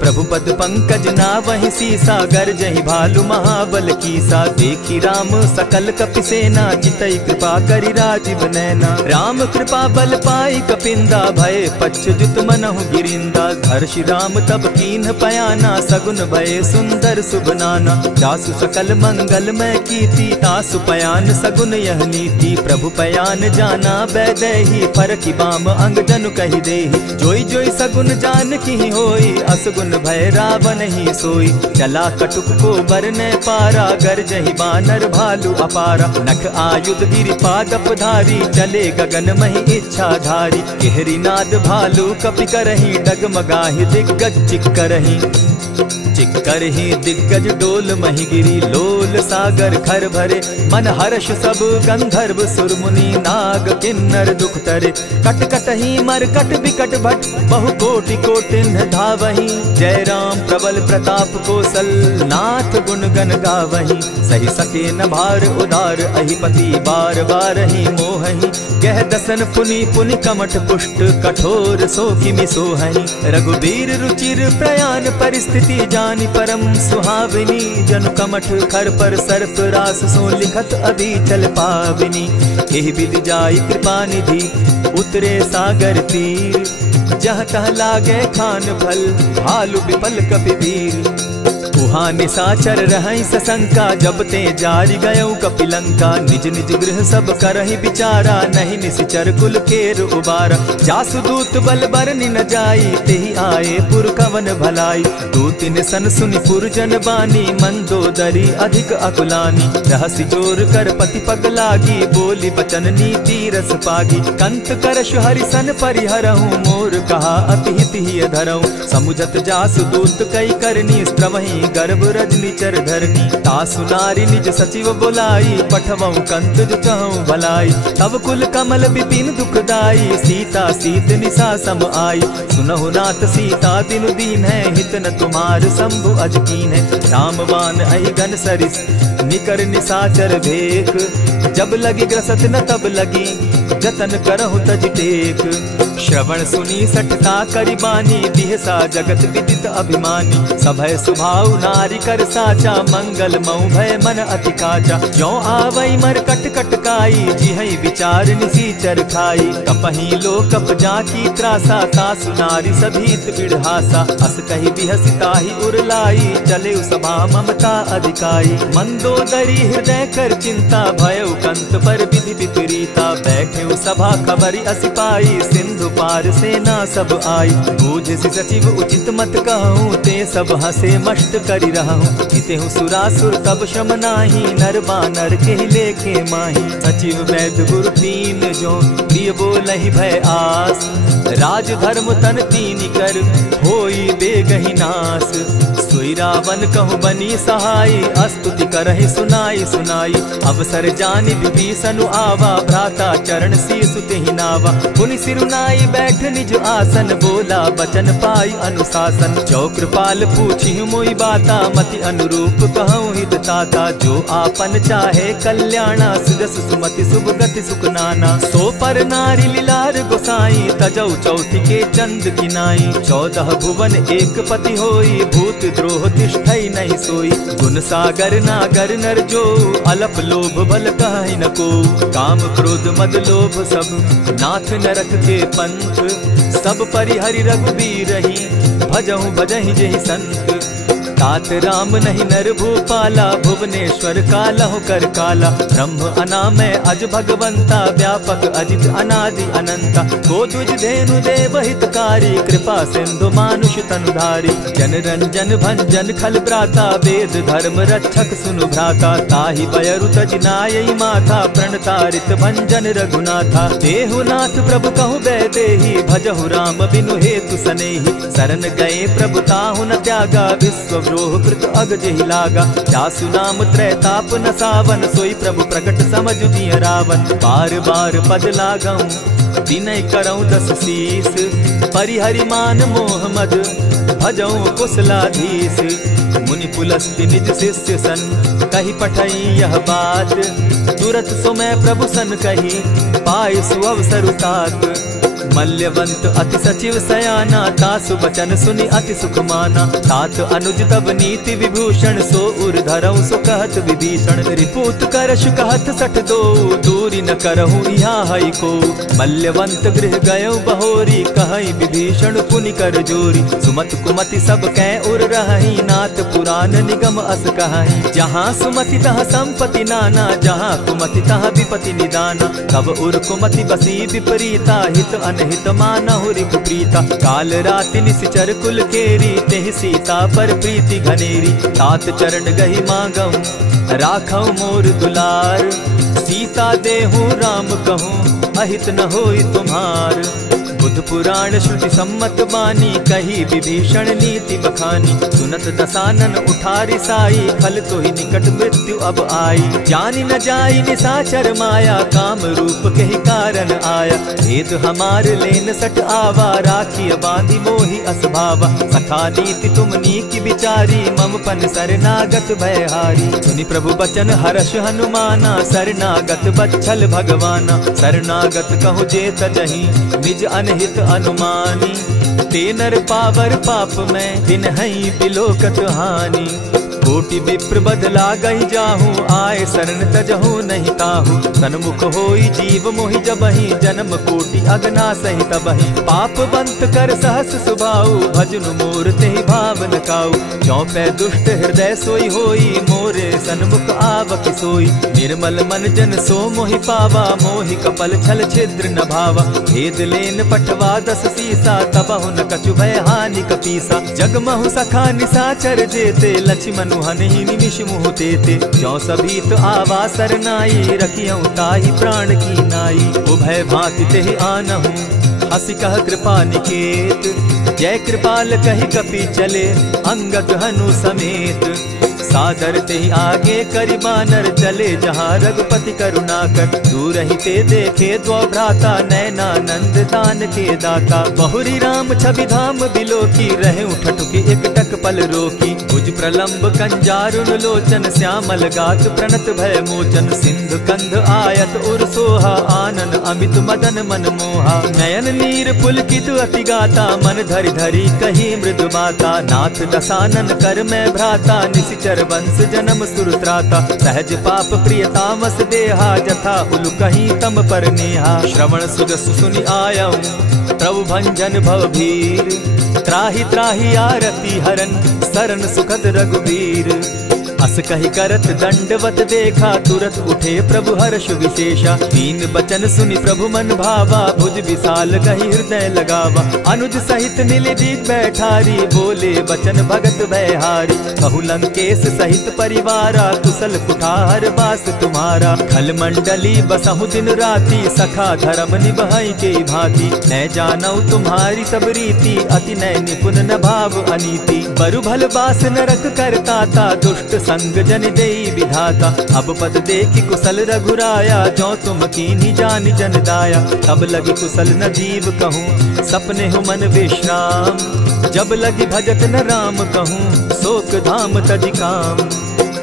प्रभु पद पंकज नावहि सीसा, गरजहि भालु महाबल कीसा। देखी राम सकल कपि सेना, चितई कृपा करि राजीव नैना। राम कृपा बल पाई कपिंदा, भय पच्युत मनहु गिरिंदा। हर्षि राम तब कीन्ह पयाना, सगुन भय सुंदर शुभ नाना। जासु सकल मंगल में कीर्ति, तासु पयान सगुन यह नीति। प्रभु पयान जाना बैदेही, फरकि बाम अंग जनु कहि देहि। जोई जोई सगुन जान की होई, असगुन भय रावण ही सोई। चला कटुक को बरने पारा, गरजहि बानर भालु अपारा। नख आयुध गिरि पादप धारी, चले गगन महि इच्छा धारी। केहरी नाद भालु कपि करहि, डगमगाहि दिग्गज चिक्करहि। चिक्करहि दिग्गज डोल महि गिरी, लोल सागर खर भरे। मन हर्ष सब गंधर्व सुर मुनि, नाग किन्नर दुख तरे। कट कटहि मरकट बिकट भट, बहु कोटि कोटिन्ह धावहि। जय राम प्रबल प्रताप कौशल, नाथ गुण गण गावहि। सही सके न भार उदार, अहिपति बार बार ही मोहहि। गह दसन पुनि पुनि कमठ पुष्ट, कठोर सो किमि सोहहि। रघुबीर रुचिर प्रयाण परिस्थिति, जानि परम सुहाविनी। जनु कमठ खर पर सर्प रास, सो लिखत अभी चल पाविनी। एहि विधि जाई कृपा निधि, उतरे सागर तीर। जहाँ तह लागे खान फल, भालु विपल कपि वीर। उहाँ निशाचर रहई सशंका, जब ते जारी गयऊ कपिलंका। निज निज गृह सब करहि विचारा, नहीं निशिचर कुल केर उबारा। जासु दूत बल बरनि न जाई, तेहि आए पुर कवन भलाई। दूतिन सन सुनि पुरजन बानी, मंदोदरी अधिक अकुलानी। रहसि जोर कर पति पग लागी, बोली बचन नीति रस पागी। कंत करश हरिसन परिहरहूँ, मोर कहा अति हित ही धरऊँ। समुझत जासु दूत कई करनी, स्त्रवहि गर्भ रजनी चर धरनी। तासु नारी निज सचिव बोलाई, पठवऊँ कंत जो चहऊँ भलाई। तब कुल कमल विपिन दुखदाई, सीता सीत निशा सम आई। सुनहु नाथ सीता बिनु दीन है, हित न तुम्हार शंभु अजकीन है। रामबान अहिगन सरिस निकर निशाचर भेक, जब लगी ग्रसत न तब लगी, जतन करहु तज टेक। श्रवण सुनी सठता करिबानी, दिहसा जगत विदित अभिमानी। सभय सुभाव नारी कर साचा, मंगल मऊ भय मन अति काचा। ज्यों आवई मर कट कट काई, जिहई विचार निसीचर खाई। कपही लो कप जाकी त्रासा, तासु नारी सभीत बिढ़ासा। अस कही बिहसिता ही उरलाई, चले सभा ममता अधिकाई। मंदोदरी हृदय कर चिंता, भयउ कंत पर विधि विपरीता। बैठे सभा खबरी असी पाई, सिंधु पार सेना सब आई। बूझसि सचिव उचित मत कहूँ, ते सब हसे मस्त करि रहूँ। जितेहु सुरासुर तब शम नाही, नर बानर के लेखे माही। सचिव वैद्य गुरु तीन जो, प्रिय बोलहि भय आस। राज धर्म तन तीन कर, होई बेगहि नास। सोई रावण कहु बनी सहाई, स्तुति करहि सुनाई सुनाई। अवसर जानि विभीषण आवा, भ्राता चरण शीसु तेहि नावा। पुनि सिरुनाई बैठ निज आसन, बोला बचन पाई अनुशासन। जो कृपाल पूछि मोई बाता, मति अनुरूप कहूँ हित ताता। जो आपन चाहे कल्याणा, सुजस सुमति शुभ गति सुख नाना। सो पर नारी लीलार गोसाई, तजौ चौथी के चंद किनाई। 14 भुवन एक पति होई, भूत द्रोह तिष्ठई नहीं सोई। गुण सागर नागर नर जो, अलप लोभ बल कहि न को। काम क्रोध मद लोभ सब, नाथ नरक के पंथ। सब परिहरि रघुबीरहि, भजहु भजहि जेहि संत। तात राम नहीं नर भूपाला, भुवनेश्वर कालहु कर काला। ब्रह्म अनामय अज भगवंता, व्यापक अजित अनादि अनंता। को तुझ धेनु देव हितकारी, कृपा सिंधु मानुष तनुधारी। जन रंजन भंजन खल भ्राता, वेद धर्म रक्षक सुनु भ्राता। ताहि बयरु तज नायई माथा, प्रणतारित भंजन रघुनाथा। देहुनाथ प्रभु कहु बैदेहि, भजहु राम बिनु हेतु सनेहि। शरण गए प्रभु ताहु न त्यागा, विश्व द्रोह कृत अग जेहि लागा। जासु नाम त्रैताप न सावन, सोई प्रभु प्रकट समझु जिय रावण। बार बार पद लागऊं, विनय करऊं 10 शीस। परिहरि मान मोह मद, भजऊं कुशलाधीश। मुनि पुलस्त्य निज शिष्य सन, कही पठई यह बात। तुरत सो मैं प्रभु सन कही, पाई सुअवसर तात। मल्यवंत अति सचिव सयाना, तासु बचन सुनि अति सुख माना। तात अनुज तब नीति विभूषण, सो उर धरऊं सो कहत विभीषण। रिपुत करश कहत सठ दो, दूरी न करहूँ यहाँ हई को। मल्यवंत गृह गयऊ बहोरी, कहई विभीषण पुनि कर जोरी। सुमत कुमति सब कै उर रहई, नाथ पुराण निगम अस कहई। जहाँ सुमति तहाँ संपत्ति नाना, जहाँ कुमति तहाँ विपति निदाना। तब उर कुमति बसी विपरीता, हित अनहित मानहु रिपु प्रीता। काल राति निशिचर कुल केरी, तेहि सीता पर प्रीति घनेरी। तात चरण गहि मांगऊं, राखऊं मोर दुलार। सीता देहूं राम कहूं, अहित न होई तुम्हार। बुध पुराण श्रुति सम्मत बानी, कही विभीषण नीति बखानी। सुनत दसानन उठारी साई, खल तो ही निकट मृत्यु अब आई। जानी न जाई निशाचर माया, काम रूप के ही कारण आया। भेद हमार लेन सट आवा, राखी बांधी मोहि असभावा। सखा नीति तुम नीति विचारी, मम पन शरणागत भयहारी। सुनि प्रभु बचन हर्ष हनुमाना, शरणागत बच्छल भगवाना। शरणागत कहु जे तजहि, निज अनहित अनुमानी। ते नर पावर पाप में, दिन हई बिलोकत हानि। कोटि विप्र बदला गई जाहूँ, आए शरण तजहू नहीं ताहू। सन्मुख होई जीव मोहि जबहि, जन्म कोटि अगना सही तबहि। पाप बंत कर सहस सुभाऊ, भजनु मोर तेहि भाव न काऊ। चौपै दुष्ट हृदय सोई होई, मोरे सन्मुख आवक सोई। निर्मल मन जन सो मोहि पावा, मोहि कपल छल छिद्र न भावा। भेद लेन पटवा 10 सीसा, तबहु न कछु भय हानि कपीसा। जगमहु सखा निसाचर जेते, लक्ष्मण हनहि निमिष मुँह तेते। ज्यों सभीत आवा सरनाई, रखियौ ताहि प्राण की नाई। उभय भांति तेहि आनहु, हसी कह कृपा निकेत। जय कृपाल कहि कपि चले, अंगद हनु समेत। सादर तेहि आगे करि बानर, चले जहाँ रघुपति करुणा कर। दूर ही ते देखे द्वौ भ्राता, नैनानंद दान के दाता। बहुरी राम छवि धाम बिलोकी, रहे ठठुकी एक टक पल रोकी। भुज प्रलंब कंजारुन लोचन, श्यामल गात प्रणत भय मोचन। सिंधु कंध आयत उर सोहा, आनन अमित मदन मन मोहा। नयन नीर पुलकित अति गाता, मन धरि धरि कही मृदु बाता। नाथ दसानन कर मैं भ्राता, निशिचर वंश जन्म सुरत्राता। सहज पाप प्रिय तामस देहा, जथा उलु कहीं तम पर नेहा। श्रवण सुजस सुनि आयऊ, प्रभु भंजन भव भीर। त्राहि त्राहि आरती हरन, सरन सुखद रघुवीर। अस कहि करत दंडवत देखा, तुरत उठे प्रभु हर्ष विशेषा। दीन बचन सुनि प्रभु मन भावा, भुज विशाल कहि हृदय लगावा। अनुज सहित नीलदीप बैठारी, बोले बचन भगत भयहारी। कहु लंकेश सहित परिवारा, कुशल कुठार बास तुम्हारा। खल मंडली बसहु दिन राति, सखा धर्म निभई के भांति। न जानौ तुम्हारी सब रीति, अति नय निपुण न भाव अनीति। बरु भल बास नरक करताता, दुष्ट संग जन देई विधाता। अब पद देखि कुशल रघुराया, जो तुम कीन्ही जानि जन दाया। तब लगी कुशल न जीव कहूँ, सपने हो मन विश्राम। जब लगी भजत न राम कहूँ, शोक धाम तजि काम।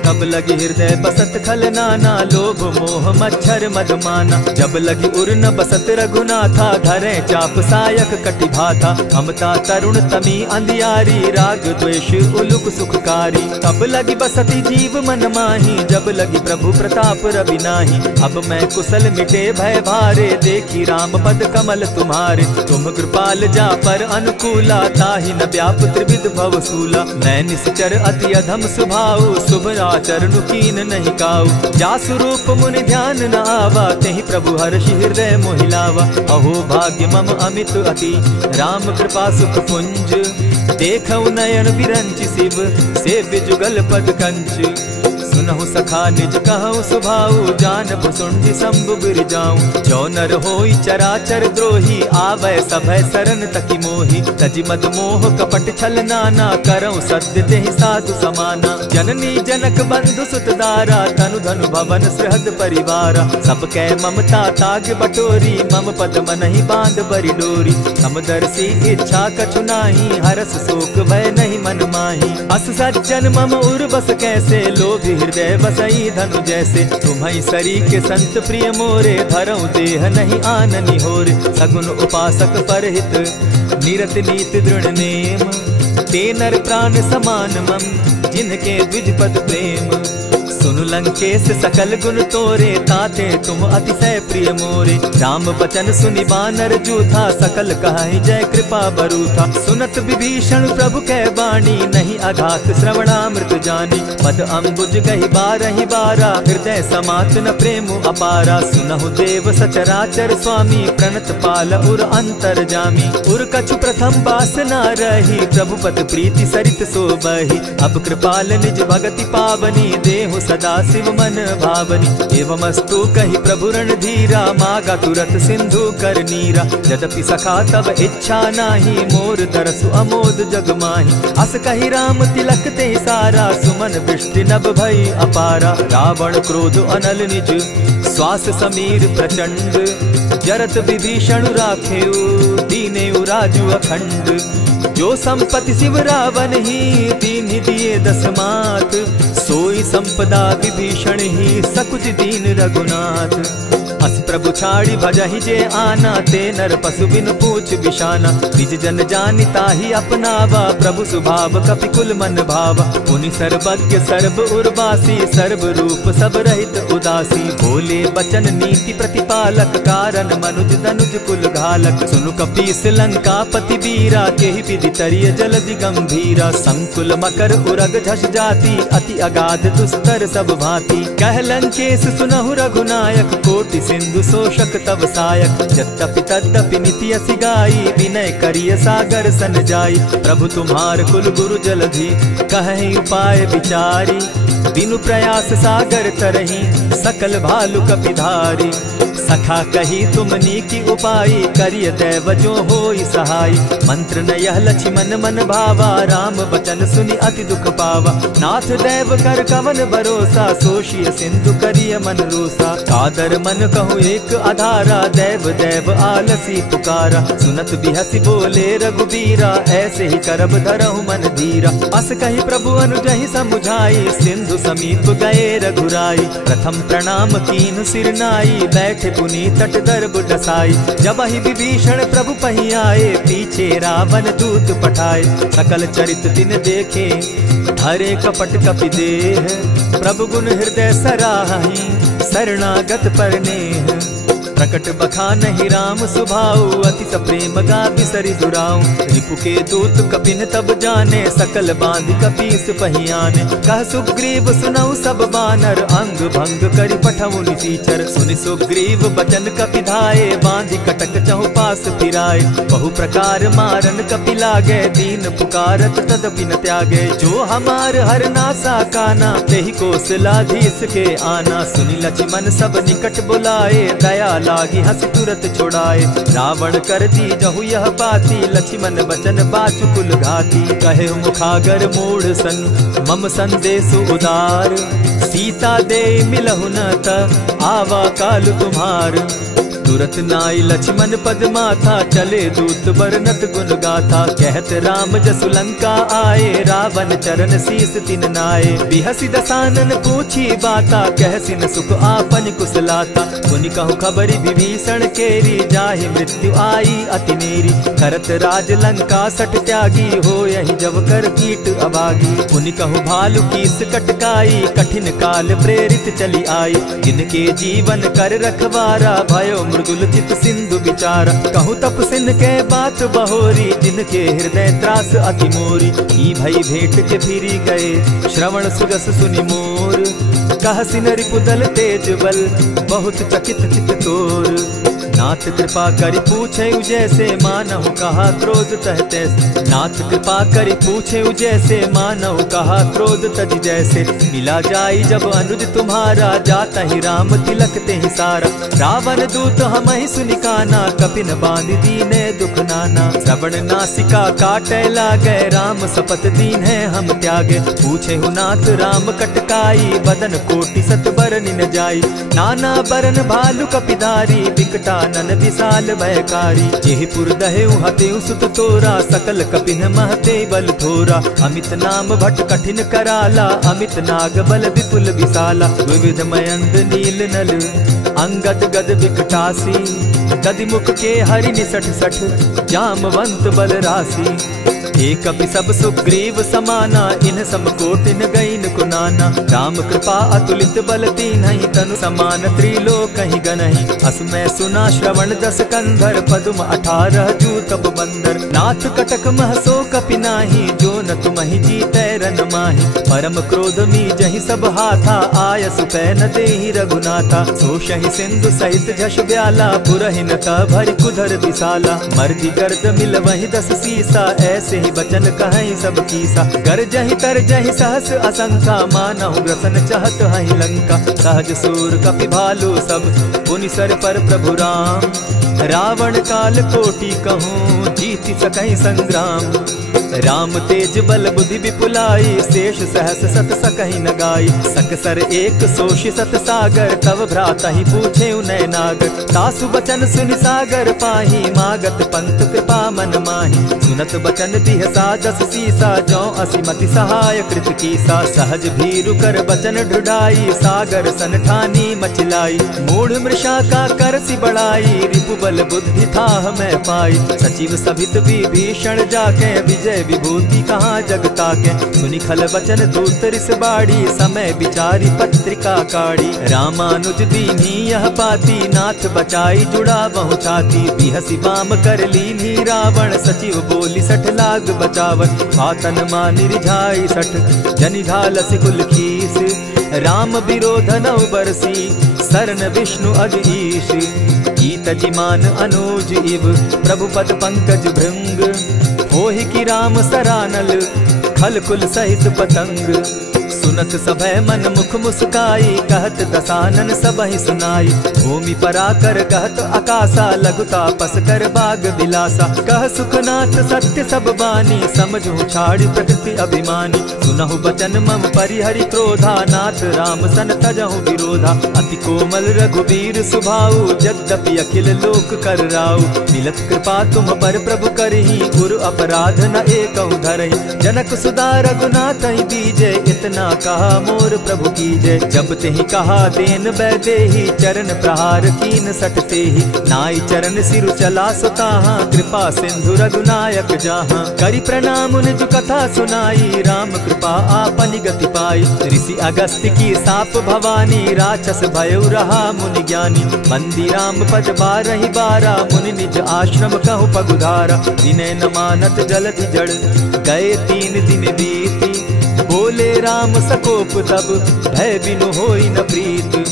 तब लगी हृदय बसत खल नाना, लोभ मोह मच्छर मदमाना। जब लगी उर न बसत रघुनाथा, धरे चाप सायक कटि भाथा। ममता तरुण तमी अंधियारी, राग द्वेष उलुक सुखकारी। तब लगी बसती जीव मन माही, जब लगी प्रभु प्रताप रवि नाही। अब मैं कुशल मिटे भय भारे, देखी राम पद कमल तुम्हारे। तुम कृपाल जा पर अनुकूला, ताहि न व्याप त्रिविध भव सूला। मैं निश्चर अति अधम स्वभाव, शुभ चरणु कीन नहीं काऊ। जासु रूप मुनि ध्यान न आवा, तेहि प्रभु हर्षि हृदय मोहिलावा। अहो भाग्य मम अमित अति, राम कृपा सुख पुंज। देखऊ नयन विरंच शिव, सेव्य जुगल पद कंच। सुनहु सखा निज कहु सुभाऊ, जानब सुंडि शंभु गिर जाऊं। जो नर होई चराचर द्रोही, आवै सभय सरन तकी मोही। तजि मद मोह कपट छल नाना, करऊं सत्य तेहि साधु समाना। जननी जनक बंधु सुत दारा, तनु धनु भवन सृहद परिवारा। सब कै ममता ताग बटोरी, मम पद मनहि बांध बरि डोरी। समदर्शी इच्छा कछु नाही, हरस शोक भय नहीं मन माही। अस सज्जन मम उर बस कैसे, लोभी हृदय बसई धनु जैसे। तुम्हारी सरी के संत प्रिय मोरे, धरऊं देह नहीं आननि होरे। सगुन उपासक परहित, निरत नीत दृढ़ नेम। ते नर प्राण समान मम, जिनके द्विज पद प्रेम। सुन लंकेश सकल गुण तोरे, ताते तुम अतिशय प्रिय मोरे। राम बचन सुनि बानर जूथा, सकल कहाहि जय कृपा बरूथा। सुनत विभीषण प्रभु कै बाणी, नहीं अघात श्रवणामृत जानी। पद अम्बुज गहि बारहि बारा, हृदय समात न प्रेम अपारा। सुनहु देव सचराचर स्वामी, प्रणत पाल उर अंतर जामी। उर कछु प्रथम बास न रही, प्रभु पद प्रीति सरित सोबहि। अब कृपाल निज भगति पावनी, देहु सदा शिव मन भावनी। एवमस्तु कहि प्रभु रणधीरा, मागा तुरत सिंधु कर नीरा। यद्यपि सखा तब इच्छा नाही, मोर दरसु अमोद जग माही। अस कहि राम तिलक ते सारा, सुमन वृष्टि नभ भई अपारा। रावण क्रोध अनल निज, श्वास समीर प्रचंड। जरत विभीषण राखेउ, दीनेउ राजु अखंड। जो संपत्ति शिव रावण ही, दीन्हि दिए 10 मात। सोई संपदा विभीषण ही, सकुच दीन रघुनाथ। अस प्रभु छाड़ी भजहि जे आना, ते नर पशु बिनु पूछ बिशाना। निज जन जानि ताहि अपनावा, प्रभु स्वभाव कपिकुल मन भावा। मुनि सर्वज्ञ सर्व उर्वासी, सर्व रूप सब रहित उदासी। बोले बचन नीति प्रतिपालक, कारण मनुज धनुज कुल घालक। सुनु कपीस लंकापति वीरा, केहि विधि तरिय जलधि गंभीरा। संकुल मकर उरग झष जाति, अति अगाध दुस्तर सब भांति। कह लंकेश सुनहु रघुनायक, कोटि सिंधु शोषक तब सायक। यद्यपि तद्यपि निति असि गाई, विनय करिय सागर सन जाई। प्रभु तुम्हार कुल गुरु जलधि, कहि उपाय विचारी। बिनु प्रयास सागर तरही, सकल भालु कपिधारी। सखा कही तुमनी की उपाय, करिय दैव जो होई सहाय। मंत्र न यह लक्ष्मण मन भावा, राम बचन सुनि अति दुख पावा। नाथ दैव कर कवन भरोसा, सोषिय सिंधु करिय मन रोसा। कादर मन कहूँ एक आधारा, दैव दैव आलसी पुकारा। सुनत बिहसी बोले रघुबीरा, ऐसे ही करब धरहु मन धीरा। अस कही प्रभु अनुजहि समुझाई, सिंधु समीप गए रघुराई। प्रथम प्रणाम कीन सिर नाई, बैठे पुनि तट दर्ब डसाई। जब ही विभीषण प्रभु पही आए, पीछे रावण दूत पठाए। सकल चरित दिन देखे, हरे कपट कपि देह। प्रभु गुण हृदय सराहि, शरणागत पर नेह। प्रकट बखानहि राम सुभाऊ, अति सप्रेम गा बिसरि दुराऊ। रिपु के दूत कपिन तब जाने, सकल बांधि कपीस पहियाने। कह सुग्रीव सुनऊ सब बानर, अंग भंग करि पठऊ निसीचर। सुनि सुग्रीव बचन कपि धाये, बांधि कटक चहु पास फिराए। बहु प्रकार मारन कपि लागे, दीन पुकारत तदपि न त्यागे। जो हमार हर नासा काना, तेहि कौशलाधीश के आना। सुनि लक्ष्मण सब निकट बुलाए, दया लागी हंसी तुरत छुड़ाए। रावण कर दी जहु यह बाती, लक्ष्मण बचन बाचु कुल घाती। कहे मुखागर मूढ़ सन, मम संदेश उदार। सीता दे मिलहु न त, आवा काल तुम्हार। तुरत नाई लक्ष्मण पद माथा, चले दूत बरनत गुण गाथा। कहत राम जसु लंका आए, रावण चरण शीस तिन नाए। बिहसी दसानन पूछी बाता, कहसी न सुख आपन कुशलाता। मुनि कहु खबरी विभीषण केरी, जाहि मृत्यु आई अति नेरी। करत राज लंका सठ त्यागी, हो यही जब कर कीट अभागी। मुनि कहु भालु कीस कटकाई, कठिन काल प्रेरित चली आई। जिनके जीवन कर रखवारा, भयो मृदुल चित सिंधु विचारा। कहु तप सिन के बात बहोरी, जिनके हृदय त्रास अति मोरी। ई भई भेंट के फिरी गए, श्रवण सुजस सुनि मोर। कह सिन रिपुदल तेज बल, बहुत चकित चित तोर। नाथ कृपा करि पूछे जैसे, मानहु कहा क्रोध तह तैसे। नाथ कृपा करि पूछे जैसे, मानहु कहा क्रोध तज जैसे। मिला जाई जब अनुज तुम्हारा, जाता ही राम तिलक ते ही सारा। रावण दूत हम ही सुनिकाना, कपिन बांध दीने दुख नाना। श्रवण नासिका काटे लागे, राम शपथ दीन है हम त्यागे। पूछे हु नाथ राम कटकाई, बदन कोटि सत बरन न जाई। नाना बरन भालु कपिधारी, विकटा नन विशाल भयकारी। जेहि पुर दहेउ हतेउ सुत तोरा, सकल कपिन महते बल थोरा। अमित नाम भट कठिन कराला, अमित नाग बल विपुल विशाला। विविध मयंद नील नल, अंगद गद विकटासी। गदि मुख के हरि निसठ सठ, जामवंत बल राशि। एक कपि सब सुग्रीव समाना, इन समकोटिन गईन कुनाना। राम कृपा अतुलित बल दीन्हि, तनु समान त्रिलोक ही गनहि। अस मैं सुना श्रवण दस कंधर, पदुम 18 जूतब बंदर। नाथ कटक महसो कपि नाही, जो न तुमहि जीतै रन माहि। परम क्रोध मी जहि सब हाथा, आयस पै न देहि रघुनाथा। सोषहि सिंधु सहित झष ब्याला, पुरहि न त भरि कुधर विशाला। मर्दि गर्द मिल वहि 10 सीसा, ऐसे बचन कहीं सब कीसा। गरजहि तरजहि सहस असंख्या, मानहु ग्रसन चाहत हहि लंका। सहज सूर कपि भालु सब, पुनि सर पर प्रभु राम। रावण काल कोटि कहूँ, जीति सकहि संग्राम। राम तेज बल बुद्धि विपुलाई, शेष सहस सत सकहि न गाई। सकसर एक सोषि सत सागर, तव भ्राता ही पूछे उनय नागर। तासु बचन सुनि सागर पाही, मागत पंत कृपा मन माही। सुनत बचन बिहसा जस सीसा, जौ असिमति सहाय कृत कीसा। सहज भीरु कर बचन ढुढ़ाई, सागर सन ठानी मचलाई। मूढ़ मृषा का कर सी बढ़ाई, रिपु बल बुद्धि थाह मैं पाई। सचिव सभित विभीषण जाके, विजय विभूति कहाँ जगता के। सुनि खल बचन दूत रिस बाड़ी, समय विचारी पत्रिका काढ़ी। रामानुज दीन्ही यह पाती, नाथ बचाई जुड़ा बहु छाती। बिहसी बाम कर लीन्ही रावण, सचिव बोली सठ लाग बचावन। आतन मानि रिझाई सठ, जनि घालसि कुल खीस। राम विरोध नव बरसी, सरन विष्णु अधीश। गीत जिमान अनुज इव, प्रभु पद पंकज भृंग। होहि की राम सरानल, खल कुल सहित पतंग। सुनत सभय मन मुख मुस्काई, कहत दसानन सबहि सुनाई। भूमि पराकर कहत आकाशा, लघु तापस कर बाग बिलासा। कह सुखनाथ सत्य सब बानी, समझू छाड़ी प्रकृति अभिमानी। सुनहु बचन मम परिहरि क्रोधा, नाथ राम सन तजहु विरोधा। अति कोमल रघुबीर सुभाऊ, यद्यपि अखिल लोक कर राऊ। मिलत कृपा तुम पर प्रभु करही, गुरु अपराध न एकहु धरहि। जनक सुधा रघुनाथ ही दीजे, इतना कहा मोर प्रभु कीजे। जब तेहि कहा देन बैदेही, चरण प्रहार कीन सटते ही। नाई चरण सिरु चला सुताहा, कृपा सिंधु रघुनायक जाहा। करि प्रणाम निज कथा सुनाई, राम कृपा आपनि गति पाई। ऋषि अगस्त्य की साप भवानी, राक्षस भयउ रहा मुनि ज्ञानी। बंदी राम पद बारहि बारा, मुनि निज आश्रम कहु पगुधारा। विनय न मानत जलधि जड़, गए 3 दिन बीती। बोले राम सकोप तब, भय बिनु होई न प्रीत।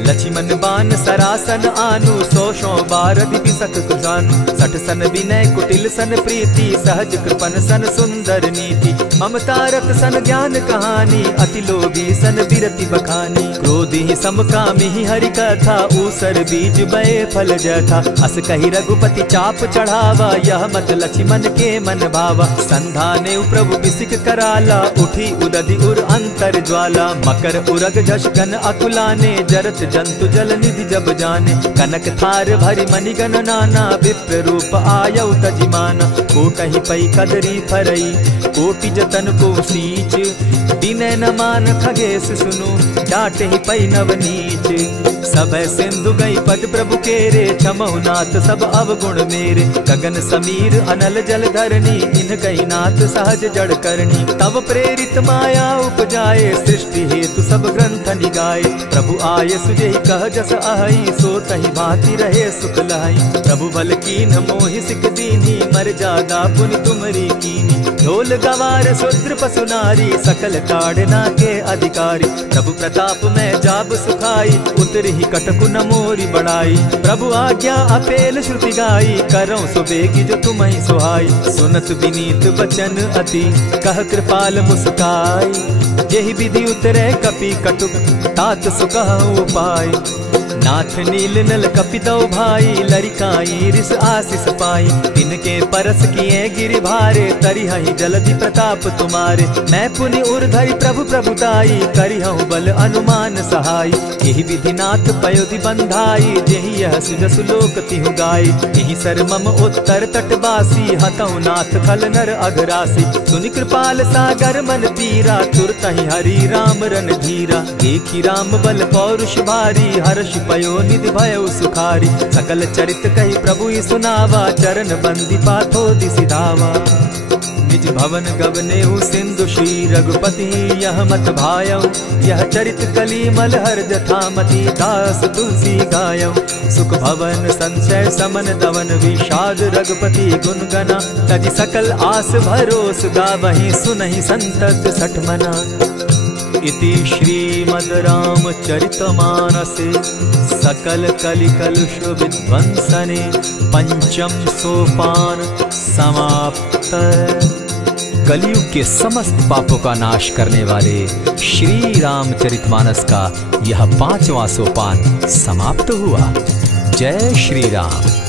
लक्ष्मण बान सरासन आनु, 100 बार दिपि सक कुजानु। 60 सन विनय कुटिल सन प्रीति, सहज कृपन सन सुंदर नीति। ममता रत सन ज्ञान कहानी, अति लोभी सन बिरति बखानी। क्रोधी समकामी हरि कथा, ऊसर बीज बये फल जथा। अस कहि रघुपति चाप चढ़ावा, यह मत लक्ष्मण के मन भावा। संधाने प्रभु बिसिक कराला, उठी उदधि उर अंतर ज्वाला। मकर उरग झष घन अकुलाने, जरत जंतु जल निधि जब जाने। कनक थार भरि मणिगण नाना, विप्र रूप आयउ तजिमाना। कोटहि पै कदरी फरई, कोटि जतन को सींच। विनय न मान खगेश सुनु, डांटहि पै नव नीच। सब सिंधु गई पद प्रभु केरे, क्षमहु नाथ सब अवगुण मेरे। गगन समीर अनल जल धरनी, इन गई नाथ सहज जड़ करनी। तब प्रेरित माया उपजाए, सृष्टि हेतु सब ग्रंथ निगाए। प्रभु आय सुजेहि कह जस अहई, सो तहि भांति रहे सुख लहई। प्रभु बल कीन मोहि सिख दीन्ही, मर्यादा पुनि तुमरी कीनी। ढोल गवार शूद्र पशु नारी, सकल ताड़ना के अधिकारी। प्रभु प्रताप में जाब सुखाई, उतरि कटकु न मोरी बढ़ाई। प्रभु आज्ञा अपेल श्रुति गाई, करऊं सुबेगी जो तुम्हि सुहाई। सुनत विनीत बचन अति, कह कृपाल मुस्काई। जेहि विधि उतरे कपि कटुक, तात सुकहु उपाय। नाथ नील नल कपितौ भाई, लरिकाई रिस आशीष पाई। तिनके परस किए गिरि भारे, तरिहहि जलधि प्रताप तुम्हारे। मैं पुनि उर्धरि प्रभु प्रभुताई, करिहु बल अनुमान सहाय। यही विधि नाथ पयोधि बंधाई, जेहि यह सुजसु लोक तिहु गाई। यही सर मम उत्तर तटवासी, हतौ नाथ खल नर अघरासी। सुनि कृपाल सागर मन पीरा, तुरतहि हरि राम रन धीरा। देखी राम बल पौरुष भारी, हर्ष पयो निधि भयउ सुखारी। सकल चरित कहि प्रभु ही सुनावा, चरण बंदी पाथो दिसि धावा। निज भवन गवनेउ सिंधु श्री रघुपति, यह मत भायउ। यह चरित कली मलहर जथामति, दास तुलसी गायउ। सुख भवन संशय समन दवन, विषाद रघुपति गुण गना। तजि सकल आस भरोस, गावहि सुनहि संतत सठ मना। इति श्रीमद् रामचरितमानसे, सकल कलिकलुष विध्वंसने। पंचम सोपान समाप्त। कलयुग के समस्त पापों का नाश करने वाले श्री रामचरितमानस का यह 5वां सोपान समाप्त हुआ। जय श्री राम।